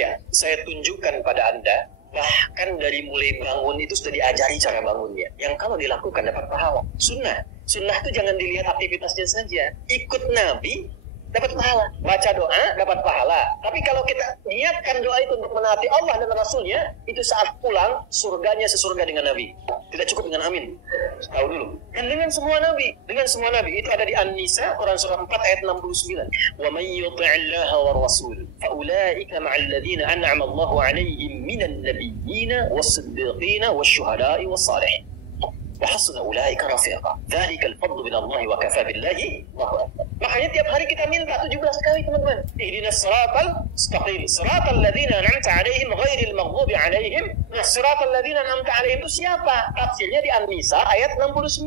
Ya, saya tunjukkan pada Anda, bahkan dari mulai bangun itu sudah diajari cara bangunnya. Yang kalau dilakukan dapat pahala. Sunnah itu jangan dilihat aktivitasnya saja. Ikut Nabi, dapat pahala. Baca doa, dapat pahala. Tapi kalau kita niatkan doa itu untuk menaati Allah dan Rasulnya, itu saat pulang, surganya sesurga dengan Nabi. Tidak cukup dengan amin. Tahu dulu. Dan dengan semua Nabi. Itu ada di An-Nisa, Quran surah 4 ayat 69. وَمَنْ يُطِعِ اللَّهَ وَالرَّسُولَ فَأُولَٰئِكَ مَعَ الَّذِينَ أَنْعَمَ اللَّهُ عَلَيْهِمْ مِنَ النَّبِيِّينَ وَالصِّدِّيقِينَ وَالشُّهَدَاءِ وَالصَّالِحِينَ وَحَسُنَ أُولَٰئِكَ رَفِيقًا ذَلِكَ الْفَضْلُ مِنَ اللَّهِ وَكَفَىٰ بِاللَّهِ Makanya tiap hari kita minta 17 kali, teman-teman. Ihdinas siratal mustaqim, siratal ladzina an'amta 'alaihim ghairil maghdubi 'alaihim. Nah, siratal ladzina an'amta 'alaihim itu siapa? Tafsirnya di An-Nisa ayat 69.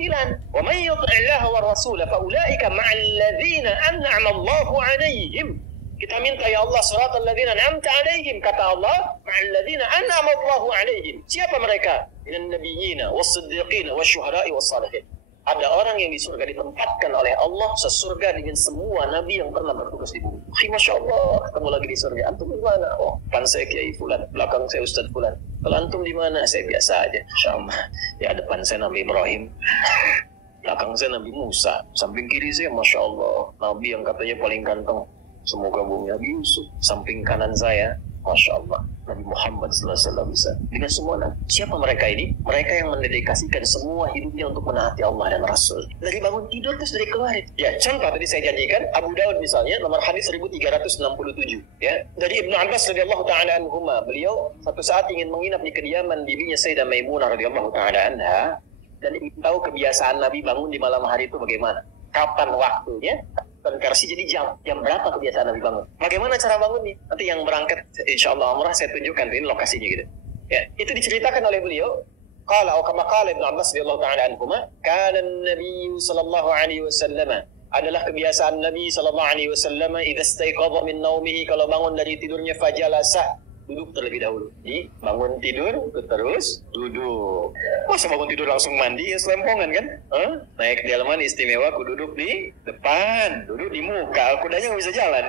Wa may yuti'illaha war rasul fa ulaika ma'al ladzina an'ama Allahu 'alaihim. Kita minta, ya Allah, siratal ladzina an'amta 'alaihim, kata Allah, ma'al ladzina an'ama Allahu 'alaihim. Siapa mereka? Minan nabiyyina was-siddiqina wasyuhada'i was-salihin. Ada orang yang di surga ditempatkan oleh Allah sesurga dengan semua nabi yang pernah bertugas di bumi. Masya Allah, ketemu lagi di surga. Antum di mana? Oh, depan saya Kiai Fulan, belakang saya Ustadz Fulan. Kalau antum di mana? Saya biasa aja. Sama. Ya, depan saya Nabi Ibrahim, belakang saya Nabi Musa, samping kiri saya Masya Allah, Nabi yang katanya paling ganteng semoga bumi, Nabi Yusuf. Samping kanan saya Masya Allah, Nabi Muhammad SAW. Dengan semua nabi. Siapa mereka ini? Mereka yang mendedikasikan semua hidupnya untuk menaati Allah dan Rasul. Dari bangun tidur terus dari keluar. Ya, contoh tadi saya janjikan Abu Daud misalnya, nomor hadis 1367. Ya, dari Ibnu Abbas radhiyallahu taala anhuma, beliau satu saat ingin menginap di kediaman bibinya Sayyidah Maimunah radhiyallahu taala anha, dan ingin tahu kebiasaan Nabi bangun di malam hari itu bagaimana, kapan waktunya. Konversi jadi jam berapa kebiasaan Nabi bangun? Bagaimana cara bangunnya? Nanti yang berangkat insya Allah umrah saya tunjukkan ini lokasinya gitu. Ya, itu diceritakan oleh beliau. Qala atau kama qala Ibnu Abbas radhiyallahu ta'ala anhuma, kana an-nabiy sallallahu alaihi wasallam, adalah kebiasaan Nabi sallallahu alaihi wasallam, idza istayqadha min naumihi, kalau bangun dari tidurnya, fajalasa, duduk terlebih dahulu. Jadi bangun tidur terus duduk. Masa bangun tidur langsung mandi, ya selempongan kan? Naik delman istimewa, aku duduk di depan, duduk di muka, kudanya nggak bisa jalan.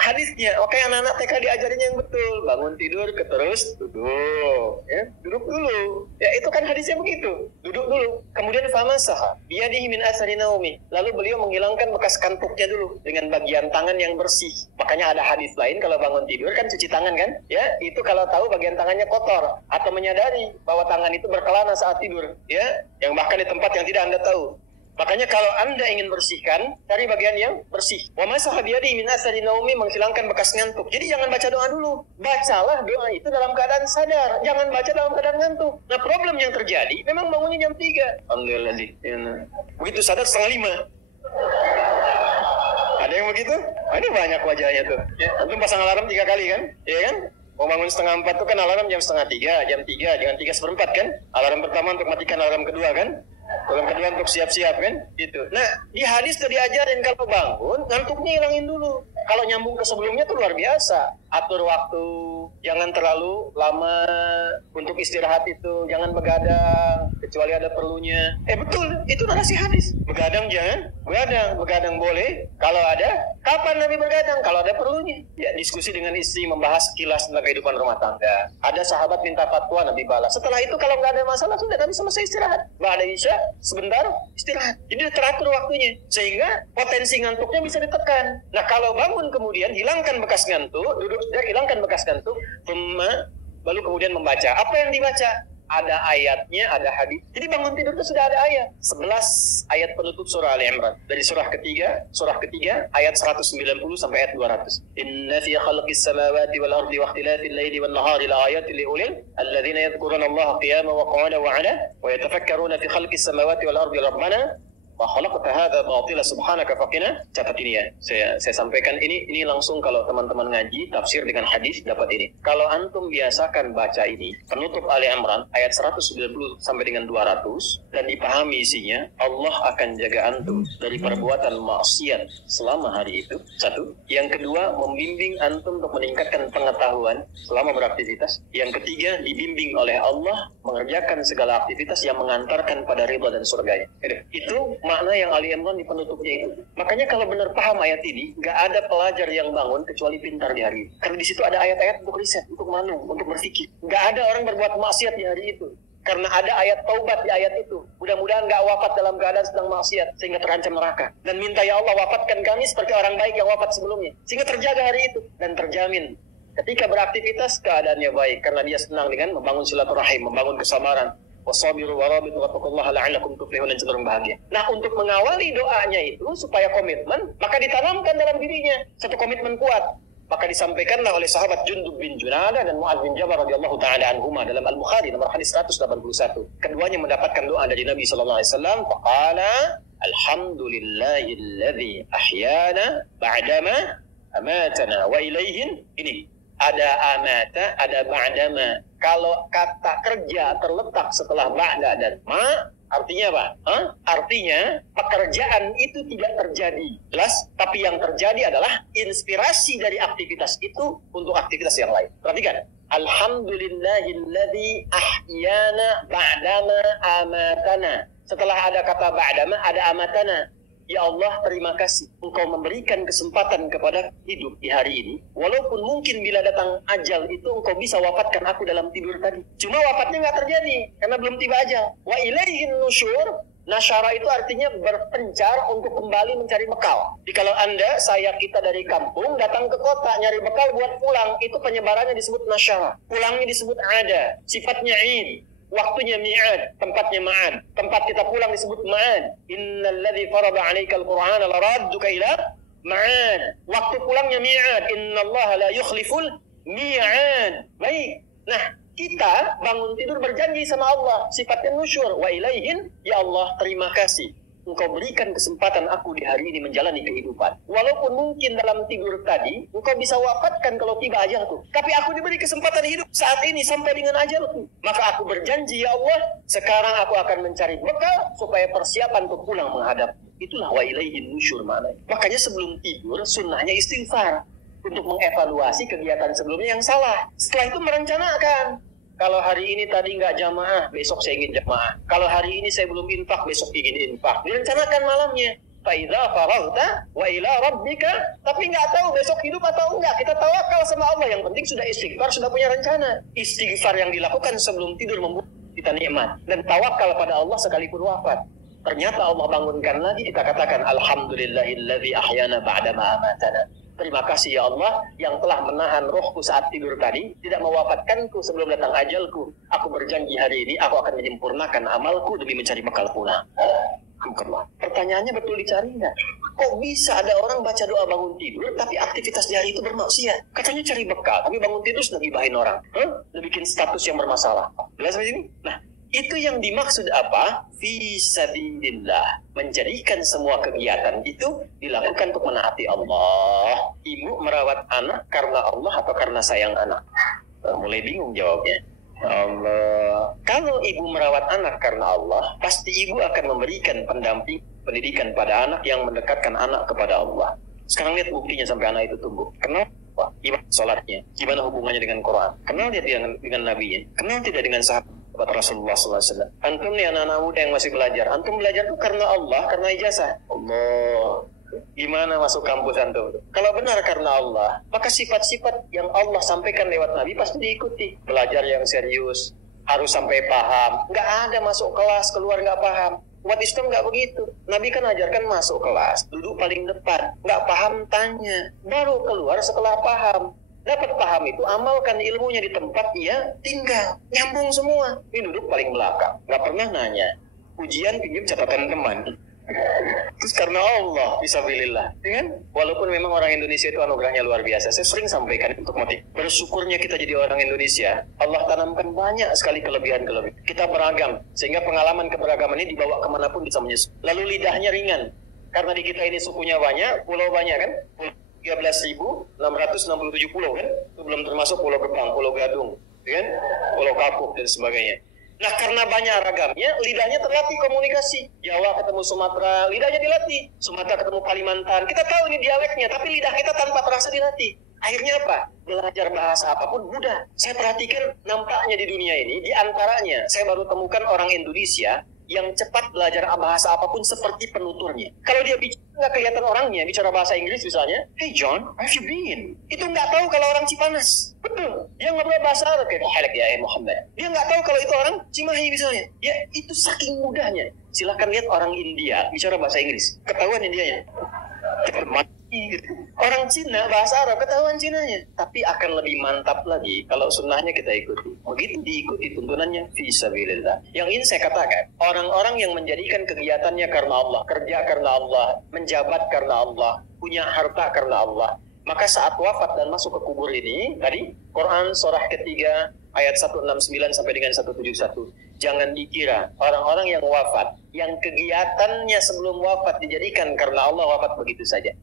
Hadisnya, oke, anak-anak TK diajarinnya yang betul. Bangun tidur terus duduk, ya, duduk dulu. Ya, itu kan hadisnya begitu. Duduk dulu. Kemudian famasaha biyadihi min athari naumi. Lalu beliau menghilangkan bekas kantuknya dulu dengan bagian tangan yang bersih. Makanya ada hadis lain kalau bangun tidur kan cuci tangan kan? Ya, itu kalau tahu bagian tangannya kotor atau menyadari bahwa tangan itu berkelana saat tidur, ya, yang bahkan di tempat yang tidak Anda tahu. Makanya kalau Anda ingin bersihkan, cari bagian yang bersih. Wa masaha biyadihi min athari naumi, menghilangkan bekas ngantuk. Jadi jangan baca doa dulu. Bacalah doa itu dalam keadaan sadar. Jangan baca dalam keadaan ngantuk. Nah, problem yang terjadi, memang bangunnya jam 3. Alhamdulillah. Begitu sadar 4:30. Ada yang begitu? Ini banyak wajahnya tuh. Ya, antum pasang alarm 3 kali kan? Iya kan? Mau bangun 2:30 tuh kan alarm jam 2:30, jam 3, jangan 3:15 kan? Alarm pertama untuk matikan alarm kedua kan? Alarm kedua untuk siap-siap kan? Gitu. Nah, di hadis tuh diajarin kalau bangun, ngantuknya hilangin dulu. Kalau nyambung ke sebelumnya tuh luar biasa. Atur waktu, jangan terlalu lama untuk istirahat itu, jangan begadang kecuali ada perlunya. Betul, itu narasi hadis. Begadang jangan, begadang boleh kalau ada. Kapan Nabi begadang? Kalau ada perlunya. Ya, diskusi dengan istri, membahas sekilas tentang kehidupan rumah tangga. Ada sahabat minta fatwa, Nabi balas. Setelah itu kalau nggak ada masalah, sudah Nabi selesai istirahat. Ba'da isya, sebentar istirahat. Jadi teratur waktunya, sehingga potensi ngantuknya bisa ditekan. Nah, kalau bangun kemudian hilangkan bekas ngantuk, duduk sudah hilangkan bekas ngantuk, Lalu kemudian membaca. Apa yang dibaca? Ada ayatnya, ada hadis. Jadi bangun tidur itu sudah ada ayat. 11 ayat penutup surah Ali Imran. Dari surah ketiga ayat 190 sampai ayat 200. Inna fi khalqis samawati wal ardi wa ikhtilafil laili wan nahari la ayatin li ulil alladzina yadhkuruna Allaha qiyaman wa qu'udan wa 'ala wa yatafakkaruna fi khalqis samawati wal ardi rabbana wa khalaqta hadza batila subhanaka faqina. Catat ini ya. Saya sampaikan ini langsung kalau teman-teman ngaji tafsir dengan hadis dapat ini. Kalau antum biasakan baca ini, penutup Ali Imran ayat 190 sampai dengan 200 dan dipahami isinya, Allah akan jaga antum dari perbuatan maksiat selama hari itu. Satu. Yang kedua, membimbing antum untuk meningkatkan pengetahuan selama beraktivitas. Yang ketiga, dibimbing oleh Allah mengerjakan segala aktivitas yang mengantarkan pada ridha dan surganya. Itu makna yang Ali Imran di penutupnya itu. Makanya kalau benar paham ayat ini, nggak ada pelajar yang bangun kecuali pintar di hari ini. Karena di situ ada ayat-ayat untuk riset, untuk manung, untuk berpikir. Nggak ada orang berbuat maksiat di hari itu. Karena ada ayat taubat di ayat itu. Mudah-mudahan nggak wafat dalam keadaan sedang maksiat sehingga terancam neraka. Dan minta ya Allah wafatkan kami seperti orang baik yang wafat sebelumnya. Sehingga terjaga hari itu dan terjamin. Ketika beraktivitas keadaannya baik karena dia senang dengan membangun silaturahim, membangun kesabaran. Wasabiru warabitu wattaqullaha la'allakum tuflihun, dan cenderung bahagia. Nah, untuk mengawali doanya itu supaya komitmen, maka ditanamkan dalam dirinya satu komitmen kuat. Maka disampaikanlah oleh sahabat Jundub bin Junadah dan Mu'adz bin Jabal radhiyallahu taala anhuma dalam Al-Bukhari nomor hadis 181. Keduanya mendapatkan doa dari Nabi sallallahu alaihi wasallam, faqala alhamdulillahilladzi ahyana ba'dama amatana wa ilaihin. Ini ada amata, ada ba'dama. Kalau kata kerja terletak setelah ba'da dan ma, artinya apa? Artinya pekerjaan itu tidak terjadi. Jelas? Tapi yang terjadi adalah inspirasi dari aktivitas itu untuk aktivitas yang lain. Perhatikan. Alhamdulillahilladzi ahyana ba'dama amatana. Setelah ada kata ba'dama, ada amatana. Ya Allah, terima kasih Engkau memberikan kesempatan kepada hidup di hari ini. Walaupun mungkin bila datang ajal itu Engkau bisa wafatkan aku dalam tidur tadi. Cuma wafatnya nggak terjadi karena belum tiba ajal. Wa ilaihin nusyur. Nasyara itu artinya berpencar untuk kembali mencari bekal. Jadi kalau kita dari kampung datang ke kota nyari bekal buat pulang, itu penyebarannya disebut nasyara. Pulangnya disebut ada. Sifatnya id. Waktunya mi'ad, tempatnya ma'ad. Tempat kita pulang disebut ma'ad. Innal ladzi farada 'alaikal qur'ana laradduka ila ma'ad. Waktu pulangnya mi'ad. Innallaha la yukhliful mi'ad. Baik. Nah, kita bangun tidur berjanji sama Allah. Sifatnya nusyur. Wa ilaihin, ya Allah, terima kasih Engkau berikan kesempatan aku di hari ini menjalani kehidupan. Walaupun mungkin dalam tidur tadi, Engkau bisa wafatkan kalau tiba ajalku. Tapi aku diberi kesempatan hidup saat ini sampai dengan ajalku. Maka aku berjanji, ya Allah, sekarang aku akan mencari bekal supaya persiapan untuk pulang menghadap. Itulah wa ilaihin nusyur maknanya. Makanya sebelum tidur, sunnahnya istighfar. Untuk mengevaluasi kegiatan sebelumnya yang salah. Setelah itu merencanakan. Kalau hari ini tadi nggak jamaah, besok saya ingin jamaah. Kalau hari ini saya belum infak, besok ingin infak. Direncanakan malamnya. Fa'idha faraghta wa ila rabbika. Tapi nggak tahu besok hidup atau enggak. Kita tawakal sama Allah. Yang penting sudah istighfar, sudah punya rencana. Istighfar yang dilakukan sebelum tidur membuat kita nikmat. Dan tawakal pada Allah sekalipun wafat. Ternyata Allah bangunkan lagi, kita katakan alhamdulillahilladzi ahyana ba'dama amatana. Terima kasih ya Allah yang telah menahan rohku saat tidur tadi, tidak mewafatkanku sebelum datang ajalku. Aku berjanji hari ini aku akan menyempurnakan amalku demi mencari bekal pulang. Pertanyaannya betul dicari nggak? Kok bisa ada orang baca doa bangun tidur tapi aktivitas di hari itu bermaksiat? Katanya cari bekal, tapi bangun tidur sudah gibahin orang. Udah bikin status yang bermasalah. Jelas sampai sini? Nah, itu yang dimaksud apa? Fi sabilillah. Menjadikan semua kegiatan itu dilakukan untuk menaati Allah. Ibu merawat anak karena Allah atau karena sayang anak? Mulai bingung jawabnya. Allah. Kalau ibu merawat anak karena Allah, pasti ibu akan memberikan pendamping pendidikan pada anak yang mendekatkan anak kepada Allah. Sekarang lihat buktinya sampai anak itu tumbuh. Kenapa? Gimana sholatnya? Gimana hubungannya dengan Quran? Kenal dia dengan nabinya? Kenal tidak dengan sahabat Rasulullah SAW? Antum nih anak-anak muda yang masih belajar. Antum belajar tuh karena Allah, karena ijazah. Allah. Gimana masuk kampus antum? Kalau benar karena Allah, maka sifat-sifat yang Allah sampaikan lewat Nabi pasti diikuti. Belajar yang serius, harus sampai paham. Nggak ada masuk kelas, keluar nggak paham. Umat Islam nggak begitu. Nabi kan ajarkan masuk kelas, duduk paling depan. Nggak paham, tanya. Baru keluar setelah paham. Dapat paham itu, amalkan ilmunya di tempat ia tinggal. Nyambung semua. Ini duduk paling belakang. Nggak pernah nanya. Ujian pinjam catatan teman. Terus karena Allah, fisabilillah, ya kan? Walaupun memang orang Indonesia itu anugerahnya luar biasa. Saya sering sampaikan untuk motif. Bersyukurnya kita jadi orang Indonesia, Allah tanamkan banyak sekali kelebihan-kelebihan. Kita beragam, sehingga pengalaman keberagaman ini dibawa kemanapun bisa menyusul. Lalu lidahnya ringan, karena di kita ini sukunya banyak, pulau banyak kan? 13.667 pulau kan? Itu belum termasuk Pulau Gebang, Pulau Gadung, ya kan? Pulau Kapuk dan sebagainya. Nah, karena banyak ragamnya, lidahnya terlatih komunikasi. Jawa ketemu Sumatera, lidahnya dilatih. Sumatera ketemu Kalimantan. Kita tahu ini dialeknya, tapi lidah kita tanpa terasa dilatih. Akhirnya apa? Belajar bahasa apapun mudah. Saya perhatikan nampaknya di dunia ini, di antaranya saya baru temukan orang Indonesia yang cepat belajar bahasa apapun seperti penuturnya. Kalau dia bicara nggak kelihatan orangnya, bicara bahasa Inggris misalnya, "Hey John, where have you been?" Itu nggak tahu kalau orang Cipanas. Betul. Dia ngobrol bahasa Arab kayak halak ya Muhammad. Dia nggak tahu kalau itu orang Cimahi misalnya. Ya itu saking mudahnya. Silahkan lihat orang India bicara bahasa Inggris. Ketahuan Indianya. Gitu. Orang Cina bahasa Arab ketahuan Cinanya, tapi akan lebih mantap lagi kalau sunnahnya kita ikuti. Begitu diikuti tuntunannya fisabilillah. Yang ini saya katakan, orang-orang yang menjadikan kegiatannya karena Allah, kerja karena Allah, menjabat karena Allah, punya harta karena Allah, maka saat wafat dan masuk ke kubur ini, tadi Quran surah ketiga ayat 169 sampai dengan 171. Jangan dikira orang-orang yang wafat, yang kegiatannya sebelum wafat dijadikan karena Allah, wafat begitu saja.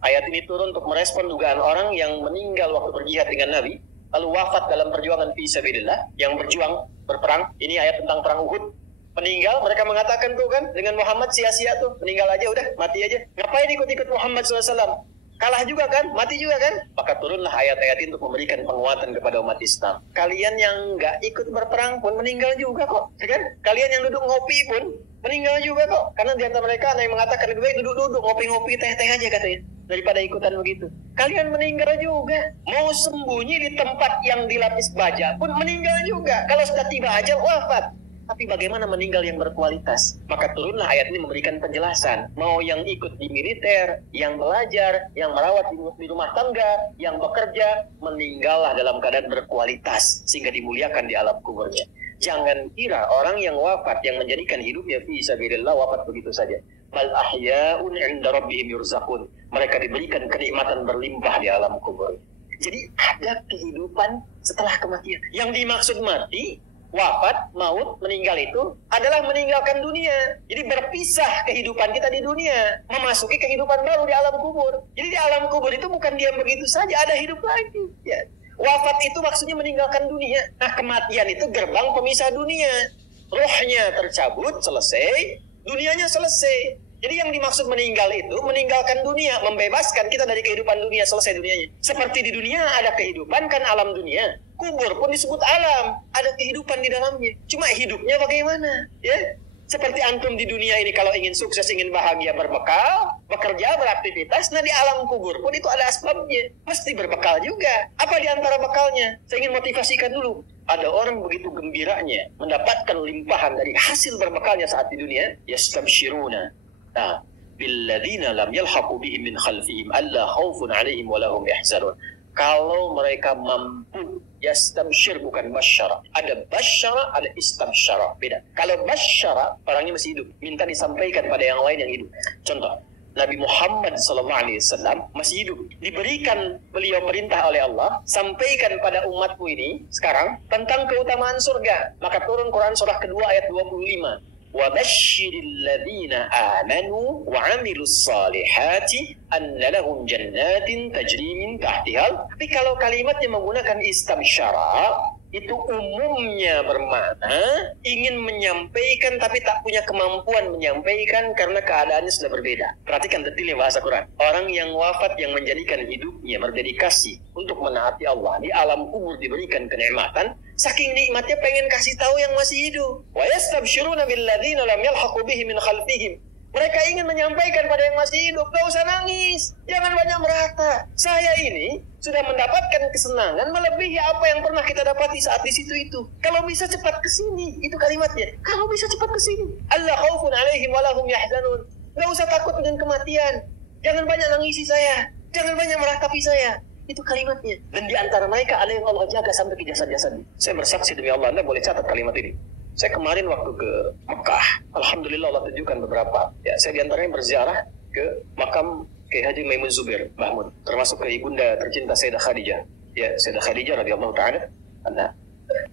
Ayat ini turun untuk merespon dugaan orang yang meninggal waktu berjihad dengan Nabi, lalu wafat dalam perjuangan fisabilillah, yang berjuang, berperang. Ini ayat tentang perang Uhud. Meninggal, mereka mengatakan tuh kan, dengan Muhammad sia-sia tuh, meninggal aja udah, mati aja. Ngapain ikut-ikut Muhammad SAW? Kalah juga kan, mati juga kan? Maka turunlah ayat-ayat itu untuk memberikan penguatan kepada umat Islam. Kalian yang nggak ikut berperang pun meninggal juga kok, kan? Kalian yang duduk ngopi pun meninggal juga kok. Karena di antara mereka ada yang mengatakan lebih baik duduk-duduk, ngopi-ngopi, teh-teh aja katanya, daripada ikutan begitu. Kalian meninggal juga. Mau sembunyi di tempat yang dilapis baja pun meninggal juga. Kalau sudah tiba ajal, wafat. Tapi bagaimana meninggal yang berkualitas? Maka turunlah ayat ini memberikan penjelasan. Mau yang ikut di militer, yang belajar, yang merawat di rumah tangga, yang bekerja, meninggallah dalam keadaan berkualitas sehingga dimuliakan di alam kuburnya. Jangan kira orang yang wafat yang menjadikan hidupnya fi sabilillah wafat begitu saja. Bal ahya'un 'inda rabbihim yurzaqun. Mereka diberikan kenikmatan berlimpah di alam kubur. Jadi ada kehidupan setelah kematian. Yang dimaksud mati, wafat, maut, meninggal itu adalah meninggalkan dunia. Jadi berpisah kehidupan kita di dunia, memasuki kehidupan baru di alam kubur. Jadi di alam kubur itu bukan diam begitu saja, ada hidup lagi. Ya. Wafat itu maksudnya meninggalkan dunia. Nah, kematian itu gerbang pemisah dunia. Rohnya tercabut, selesai, dunianya selesai. Jadi yang dimaksud meninggal itu meninggalkan dunia, membebaskan kita dari kehidupan dunia, selesai dunianya. Seperti di dunia ada kehidupan kan alam dunia. Kubur pun disebut alam, ada kehidupan di dalamnya. Cuma hidupnya bagaimana? Ya, seperti antum di dunia ini kalau ingin sukses, ingin bahagia, berbekal, bekerja, beraktivitas. Nah di alam kubur pun itu ada asbabnya. Pasti berbekal juga. Apa di antara bekalnya? Saya ingin motivasikan dulu. Ada orang begitu gembiranya mendapatkan limpahan dari hasil berbekalnya saat di dunia. Yastabshiruna. Nah, billadzina lam yalhaqu bihim min khalfihim alla khaufun 'alaihim wa lahum yahzanun. Kalau mereka mampu, yastabshir bukan basyara. Ada basyara, ada istabsyara. Beda. Kalau basyara, orangnya masih hidup, minta disampaikan pada yang lain yang hidup. Contoh, Nabi Muhammad SAW masih hidup. Diberikan beliau perintah oleh Allah, sampaikan pada umatku ini sekarang tentang keutamaan surga. Maka turun Quran surah kedua ayat 25. وَبَشِّرِ الَّذِينَ آمَنُوا وَعَمِلُوا الصَّالِحَاتِ أَنَّ لَهُمْ جَنَّاتٍ تَجْرِي مِنْ تَحْتِهَا. Tapi kalau kalimatnya menggunakan istabsyara, itu umumnya bermakna ingin menyampaikan tapi tak punya kemampuan menyampaikan karena keadaannya sudah berbeda. Perhatikan detailnya bahasa Quran. Orang yang wafat yang menjadikan hidupnya berdedikasi untuk menaati Allah, di alam kubur diberikan kenikmatan, saking nikmatnya pengen kasih tahu yang masih hidup. Wa yastabshiruna billadzina lam yalhaqu bihim min khalfihim. Mereka ingin menyampaikan pada yang masih hidup, gak usah nangis, jangan banyak merata. Saya ini sudah mendapatkan kesenangan melebihi apa yang pernah kita dapati saat di situ itu. Kalau bisa cepat ke sini, itu kalimatnya. Kalau bisa cepat ke sini. Alla khaufun 'alaihim wa lahum yahzanun. Gak usah takut dengan kematian. Jangan banyak nangisi saya, jangan banyak meratapi saya. Itu kalimatnya. Dan di antara mereka ada yang Allah jaga sampai ke jasad-jasad. Saya bersaksi demi Allah, Anda boleh catat kalimat ini. Saya kemarin waktu ke Mekah, alhamdulillah Allah tunjukkan beberapa. Ya, saya di antaranya berziarah ke makam Kiai Haji Maimun Zubair Mahmud, termasuk ke ibunda tercinta Sayyidah Khadijah. Ya, Sayyidah Khadijah radhiyallahu ta'ala. Karena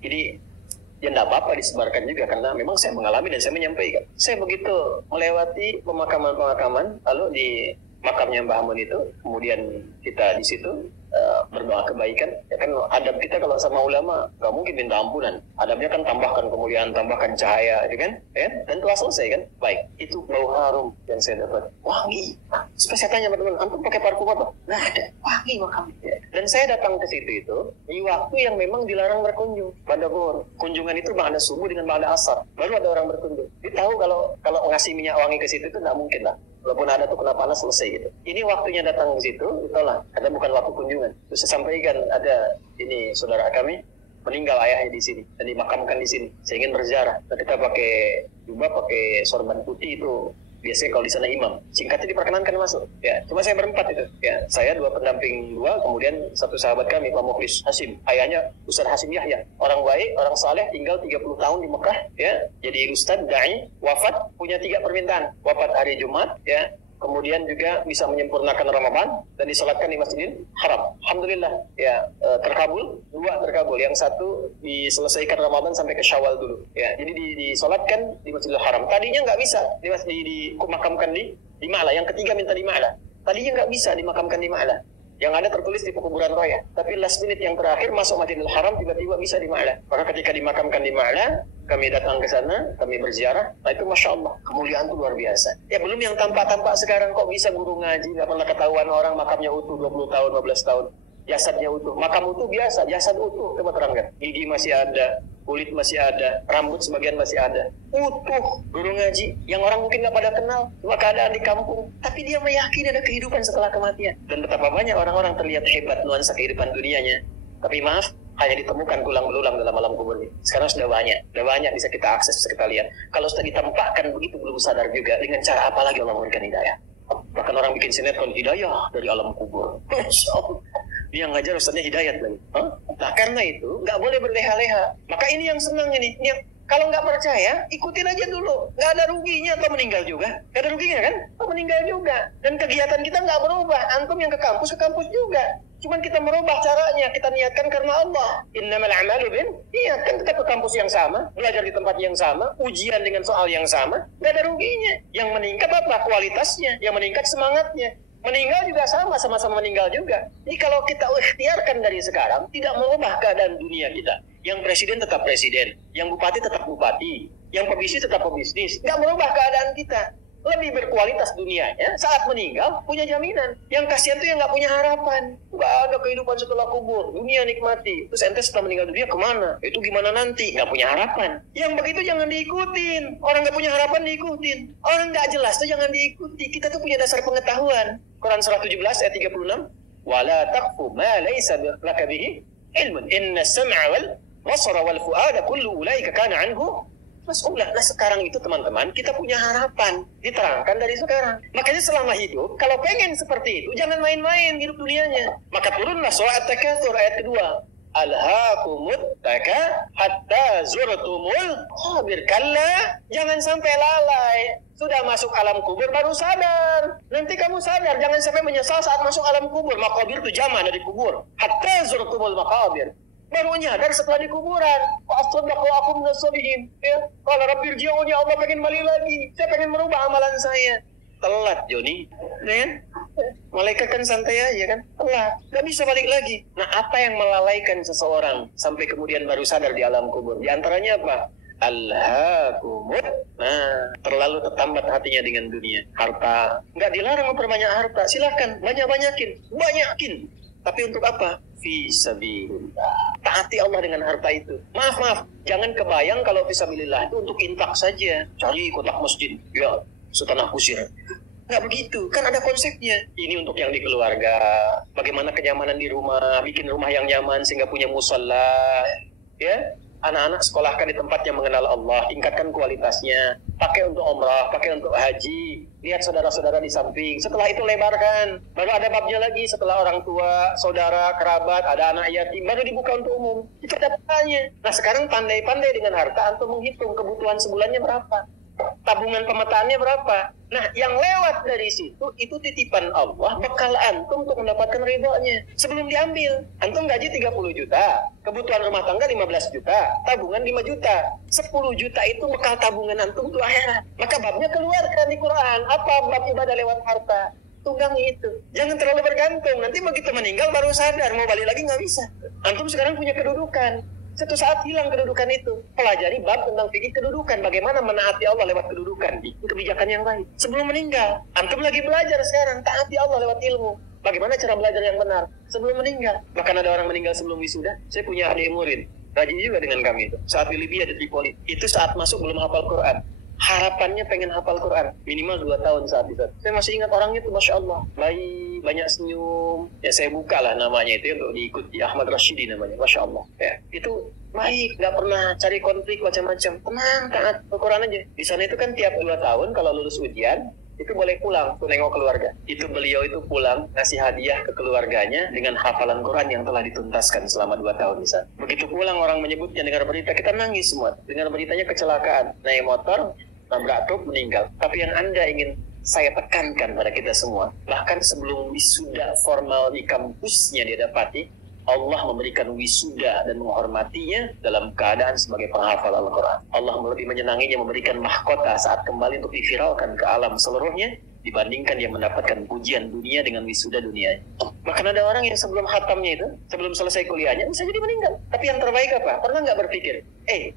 ini ya tidak apa-apa disebarkan juga, karena memang saya mengalami dan saya menyampaikan. Saya begitu melewati pemakaman-pemakaman, lalu di makamnya Mbah Mun itu, kemudian kita di situ berdoa kebaikan. Ya kan adab kita kalau sama ulama nggak mungkin minta ampunan. Adabnya kan tambahkan kemuliaan, tambahkan cahaya, gitu kan? Ya? Dan telah selesai kan? Baik, itu bau harum yang saya dapat. Wangi. Supaya saya tanya teman-teman, antum pakai parfum apa? Nggak ada. Wangi makam. Ya. Dan saya datang ke situ itu di waktu yang memang dilarang berkunjung pada zuhur. Kunjungan itu ba'da subuh dengan ba'da asar. Baru ada orang berkunjung. Dia tahu kalau ngasih minyak wangi ke situ itu nggak mungkin lah. Walaupun ada tuh kena panas selesai gitu. Ini waktunya datang ke situ, ditolak. Karena bukan waktu kunjungan. Terus saya sampaikan ada ini saudara kami meninggal ayahnya di sini dan dimakamkan di sini. Saya ingin berziarah. Nah, kita pakai jubah, pakai sorban putih itu. Biasanya kalau di sana imam, singkatnya diperkenankan masuk. Ya, cuma saya berempat itu. Ya, saya dua pendamping dua, kemudian satu sahabat kami, Pak Mukhlis Hasim. Ayahnya Ustaz Hasim Yahya. Orang baik, orang saleh, tinggal 30 tahun di Mekah. Ya, jadi ustaz, dai, wafat, punya 3 permintaan. Wafat hari Jumat, ya. Kemudian juga bisa menyempurnakan Ramadan dan disolatkan di Masjidil Haram. Alhamdulillah, ya terkabul, 2 terkabul. Yang 1 diselesaikan Ramadan sampai ke Syawal dulu. Ya, jadi disolatkan di Masjidil Haram. Tadinya nggak bisa dimakamkan di Ma'la. Yang ketiga minta di Ma'la. Tadinya nggak bisa dimakamkan di Ma'la. Yang ada tertulis di Pekuburan Raya. Tapi last minute yang terakhir masuk Masjidil Haram tiba-tiba bisa di Ma'la. Maka ketika dimakamkan di Ma'la, kami datang ke sana, kami berziarah. Nah itu Masya Allah, kemuliaan itu luar biasa. Ya belum yang tampak-tampak sekarang kok bisa guru ngaji, nggak pernah ketahuan orang makamnya utuh 20 tahun, 15 tahun. Jasadnya utuh, makam utuh biasa, jasad utuh, coba terangkan. Gigi masih ada, kulit masih ada, rambut sebagian masih ada. Utuh, guru ngaji, yang orang mungkin nggak pada kenal, cuma keadaan di kampung. Tapi dia meyakini ada kehidupan setelah kematian. Dan betapa banyak orang-orang terlihat hebat nuansa kehidupan dunianya. Tapi maaf, hanya ditemukan tulang-belulang dalam alam kubur ini. Sekarang sudah banyak bisa kita akses, bisa kita lihat. Kalau sudah ditampakkan begitu belum sadar juga, dengan cara apa lagi Allah memberikan hidayah? Bahkan orang bikin sinetron hidayah dari alam kubur. Masya Allah. Dia ngajar ustaznya hidayat lagi. Nah karena itu nggak boleh berleha-leha. Maka ini yang senang ini. Kalau nggak percaya, ikutin aja dulu. Nggak ada ruginya atau meninggal juga. Nggak ada ruginya kan? Oh, meninggal juga. Dan kegiatan kita nggak berubah. Antum yang ke kampus juga. Cuman kita merubah caranya. Kita niatkan karena Allah. Innamal a'malu niat. Kan kita ke kampus yang sama. Belajar di tempat yang sama. Ujian dengan soal yang sama. Nggak ada ruginya. Yang meningkat apa? Kualitasnya. Yang meningkat semangatnya. Meninggal juga sama-sama meninggal juga. Jadi kalau kita ikhtiarkan dari sekarang, tidak mengubah keadaan dunia kita. Yang presiden tetap presiden, yang bupati tetap bupati, yang pebisnis tetap pebisnis. Nggak merubah keadaan kita. Lebih berkualitas dunianya, saat meninggal punya jaminan. Yang kasihan tuh yang nggak punya harapan. Nggak ada kehidupan setelah kubur, dunia nikmati. Terus ente setelah meninggal dunia kemana? Itu gimana nanti? Nggak punya harapan. Yang begitu jangan diikutin. Orang nggak punya harapan diikutin. Orang nggak jelas tuh jangan diikuti. Kita tuh punya dasar pengetahuan. Quran surah 17 ayat 36. Wala taqfu ma laysa laka bihi ilmun. Inna sam'a wal basara wal fu'ada kullu ulaika kana anhu mas'ulah. Nah sekarang itu teman-teman kita punya harapan diterangkan dari sekarang. Makanya selama hidup kalau pengen seperti itu jangan main-main hidup dunianya. Maka turunlah surah At-Takatsur ayat kedua. Alhaakumut taka hatta zurtumul qabir. Kalla, jangan sampai lalai. Sudah masuk alam kubur baru sadar. Nanti kamu sadar, jangan sampai menyesal saat masuk alam kubur. Maqabir itu jama dari kubur. Hatta zurtumul maqabir. Baru nyadar setelah di kuburan. Wa asaddaqu akum nasolihin. Ya, qala rabbi irji'un, ya Allah pengen balik lagi. Saya pengen merubah amalan saya. Telat Joni, kan? Malaikat kan santai aja kan? Telat, gak bisa balik lagi. Nah apa yang melalaikan seseorang sampai kemudian baru sadar di alam kubur? Di antaranya apa? Alhaakumut. Nah, terlalu tertambat hatinya dengan dunia, harta. Nggak dilarang memperbanyak harta, silakan banyakin. Tapi untuk apa? Fisabilillah. Taati Allah dengan harta itu. Maaf, jangan kebayang kalau fisabilillah itu untuk infak saja. Cari kotak masjid, ya setanah kusir. Nggak begitu, kan ada konsepnya. Ini untuk yang di keluarga, bagaimana kenyamanan di rumah, bikin rumah yang nyaman sehingga punya musalla, ya. Anak-anak sekolahkan di tempat yang mengenal Allah, tingkatkan kualitasnya, pakai untuk umrah, pakai untuk haji, lihat saudara-saudara di samping. Setelah itu lebarkan, baru ada babnya lagi. Setelah orang tua, saudara, kerabat, ada anak yatim, baru dibuka untuk umum. Itu ada petanya. Nah sekarang pandai-pandai dengan harta, antum menghitung kebutuhan sebulannya berapa, tabungan pemetaannya berapa. Nah yang lewat dari situ itu titipan Allah, bekal antum untuk mendapatkan ridhonya. Sebelum diambil, antum gaji 30 juta, kebutuhan rumah tangga 15 juta, tabungan 5 juta, 10 juta itu bekal tabungan antum untuk akhirat. Maka babnya keluarkan di Quran. Apa bab ibadah lewat harta? Tunggangi itu. Jangan terlalu bergantung. Nanti begitu meninggal baru sadar, mau balik lagi nggak bisa. Antum sekarang punya kedudukan. Satu saat hilang kedudukan itu. Pelajari bab tentang fikih kedudukan. Bagaimana menaati Allah lewat kedudukan. Itu kebijakan yang baik. Sebelum meninggal. Antum lagi belajar sekarang. Taati Allah lewat ilmu. Bagaimana cara belajar yang benar. Sebelum meninggal. Bahkan ada orang meninggal sebelum wisuda. Saya punya adik murid. Rajin juga dengan kami itu. Saat di Libya, di Tripoli. Itu saat masuk belum hafal Quran. Harapannya pengen hafal Quran. Minimal 2 tahun saat itu. Saya masih ingat orangnya itu, Masya Allah. Baik, banyak senyum. Ya saya buka lah namanya itu untuk diikuti. Ahmad Rashidi namanya. Masya Allah. Ya, itu baik. Gak pernah cari konflik macam-macam. Tenang, taat Quran aja. Di sana itu kan tiap 2 tahun kalau lulus ujian, itu boleh pulang tuh nengok keluarga. Itu beliau itu pulang ngasih hadiah ke keluarganya dengan hafalan Quran yang telah dituntaskan selama 2 tahun di sana. Begitu pulang orang menyebutnya, dengar berita, kita nangis semua. Dengar beritanya kecelakaan, naik motor, nabrak truk, meninggal. Tapi yang Anda ingin saya tekankan pada kita semua, bahkan sebelum wisuda formal di kampusnya dia dapati, Allah memberikan wisuda dan menghormatinya dalam keadaan sebagai penghafal Al-Quran. Allah lebih menyenanginya memberikan mahkota saat kembali untuk diviralkan ke alam seluruhnya dibandingkan dia mendapatkan pujian dunia dengan wisuda dunia. Bahkan ada orang yang sebelum khatamnya itu, sebelum selesai kuliahnya, bisa jadi meninggal. Tapi yang terbaik apa? Pernah nggak berpikir,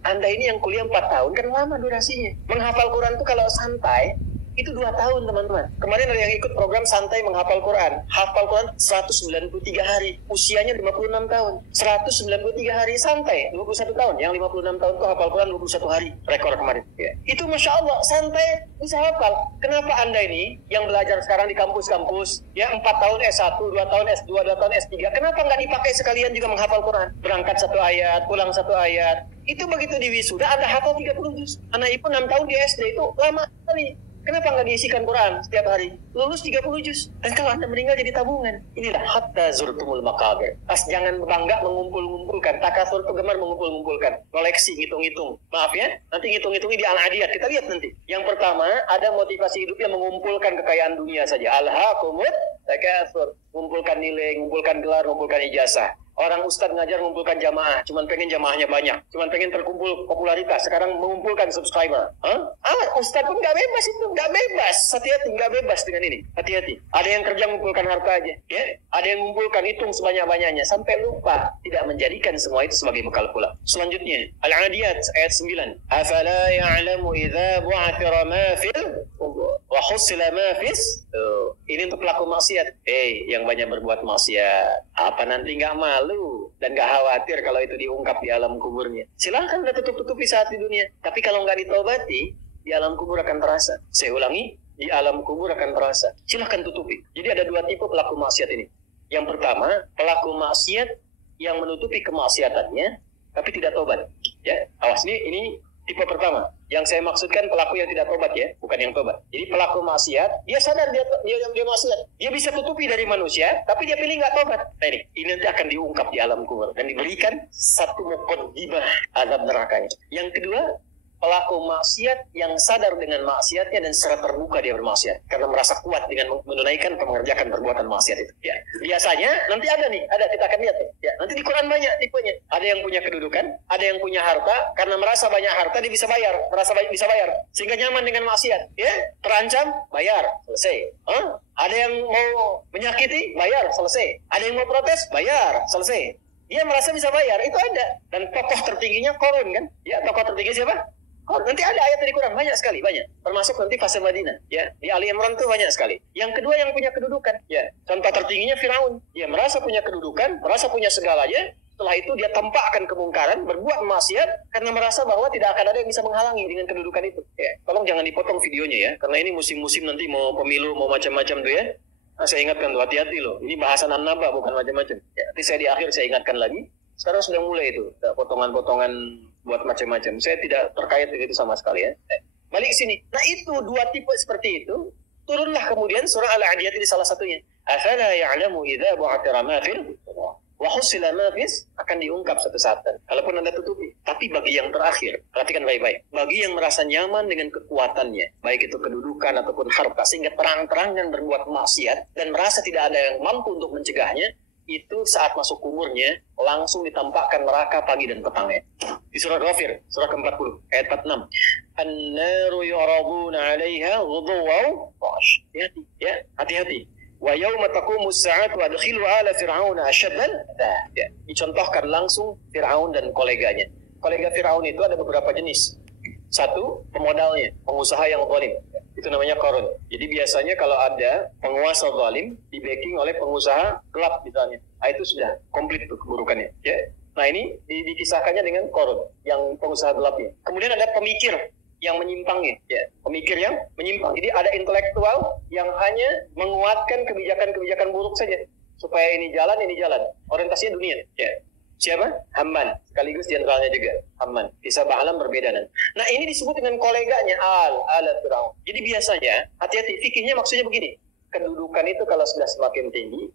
Anda ini yang kuliah 4 tahun, kan lama durasinya. Menghafal Quran itu kalau santai, itu 2 tahun teman-teman. Kemarin ada yang ikut program santai menghafal Quran. Hafal Quran 193 hari. Usianya 56 tahun. 193 hari santai. 21 tahun. Yang 56 tahun itu hafal Quran 21 hari. Rekor kemarin. Ya. Itu Masya Allah. Santai bisa hafal. Kenapa Anda ini yang belajar sekarang di kampus-kampus, ya 4 tahun S1, 2 tahun S2, 2 tahun S3, kenapa nggak dipakai sekalian juga menghafal Quran? Berangkat 1 ayat, pulang 1 ayat. Itu begitu di wisuda, Anda hafal 30 juz. Anak ibu 6 tahun di SD itu lama sekali. Kenapa nggak diisikan Quran setiap hari? Lulus 30 juz. Dan kalau Anda meninggal jadi tabungan. Inilah hatta zurtumul maqabir. Jangan bangga mengumpul-ngumpulkan. Takasur itu gemar mengumpul-ngumpulkan. Koleksi, ngitung-ngitung. Maaf ya, nanti ngitung-ngitungnya di Al-Adiyat. Kita lihat nanti. Yang pertama, ada motivasi hidupnya mengumpulkan kekayaan dunia saja. Alhaakumut takasur. Mengumpulkan nilai, mengumpulkan gelar, mengumpulkan ijazah. Orang ustadz ngajar mengumpulkan jamaah, cuman pengen jamaahnya banyak, cuman pengen terkumpul popularitas. Sekarang mengumpulkan subscriber. Ustadz pun nggak bebas itu, nggak bebas. Hati-hati, nggak bebas dengan ini. Hati-hati. Ada yang kerja mengumpulkan harta aja, ya. Ada yang mengumpulkan hitung sebanyak-banyaknya sampai lupa tidak menjadikan semua itu sebagai bekal pula. Selanjutnya, Al-Adiyat ayat 9. Afala ya'lamu idza bu'athira ma fil wa husila ma fis. Ini untuk pelaku maksiat. Yang banyak berbuat maksiat, apa nanti nggak malu dan nggak khawatir kalau itu diungkap di alam kuburnya? Silahkan udah tutup-tutupi saat di dunia. Tapi kalau nggak ditobati, di alam kubur akan terasa. Saya ulangi, di alam kubur akan terasa. Silahkan tutupi. Jadi ada 2 tipe pelaku maksiat ini. Yang pertama, pelaku maksiat yang menutupi kemaksiatannya tapi tidak tobat. Ya, awas ini tipe pertama. Yang saya maksudkan pelaku yang tidak tobat ya, bukan yang tobat. Jadi pelaku maksiat, dia sadar dia maksiat. Dia bisa tutupi dari manusia, tapi dia pilih nggak tobat. Nah ini nanti akan diungkap di alam kubur dan diberikan satu muqaddimah azab nerakanya. Yang kedua, pelaku maksiat yang sadar dengan maksiatnya dan secara terbuka dia bermaksiat karena merasa kuat dengan menunaikan mengerjakan perbuatan maksiat itu. Ya, biasanya nanti ada kita akan lihat ya. Nanti di Quran banyak tipenya. Ada yang punya kedudukan, ada yang punya harta, karena merasa banyak harta dia bisa bayar, bisa bayar sehingga nyaman dengan maksiat. Ya, terancam bayar, selesai. Ada yang mau menyakiti, bayar, selesai. Ada yang mau protes, bayar, selesai. Dia merasa bisa bayar, itu ada. Dan tokoh tertingginya Qarun kan? Ya, tokoh tertinggi siapa? Nanti ada ayat dari Quran, banyak sekali, banyak. Termasuk nanti fase Madinah, ya. Di Ali Imran itu banyak sekali. Yang kedua yang punya kedudukan, ya. Contoh tertingginya Firaun. Dia merasa punya kedudukan, merasa punya segalanya. Setelah itu dia tampakkan kemungkaran, berbuat maksiat karena merasa bahwa tidak akan ada yang bisa menghalangi dengan kedudukan itu. Ya. Tolong jangan dipotong videonya ya, karena ini musim-musim nanti mau pemilu, mau macam-macam tuh ya. Nah, saya ingatkan tuh, hati-hati loh. Ini bahasan an-naba bukan macam-macam. Ya, nanti saya di akhir saya ingatkan lagi. Sekarang sudah mulai itu, potongan-potongan buat macam-macam. Saya tidak terkait dengan itu sama sekali ya. Balik sini. Nah itu 2 tipe seperti itu turunlah kemudian surah Al-Adiyat di salah satunya. Afala ya'lamu idza bu'athira ma fil wa husila ma fis, akan diungkap satu saat. Kalaupun Anda tutupi. Tapi bagi yang terakhir, perhatikan baik-baik. Bagi yang merasa nyaman dengan kekuatannya, baik itu kedudukan ataupun harta, sehingga terang-terangan berbuat maksiat dan merasa tidak ada yang mampu untuk mencegahnya, itu saat masuk kuburnya langsung ditampakkan neraka pagi dan petangnya. Di surah Ghafir, surah ke-40 ayat 46. An-naru yu'raduna 'alaiha ghuduwan wa 'ashiyyan. Ya, hati-hati. Wa yauma taqumus sa'atu adkhilu ala fir'auna asyaddal. Ya, dicontohkan langsung Firaun dan koleganya. Kolega Firaun itu ada beberapa jenis. Satu, pemodalnya, pengusaha yang zalim. Itu namanya Qarun. Jadi biasanya kalau ada penguasa zalim di backing oleh pengusaha gelap misalnya, itu sudah komplit tuh keburukannya. Ya. Nah ini dikisahkannya dengan Qarun yang pengusaha gelapnya. Kemudian ada pemikir yang menyimpangnya, ya, pemikir yang menyimpang. Jadi ada intelektual yang hanya menguatkan kebijakan-kebijakan buruk saja supaya ini jalan, orientasinya dunia. Ya. Siapa? Hamman, sekaligus jenderalnya juga Hamman. Kisah Ba'alam berbeda. Nah ini disebut dengan koleganya ala Firaun. Jadi biasanya hati-hati, fikihnya maksudnya begini. Kedudukan itu kalau sudah semakin tinggi,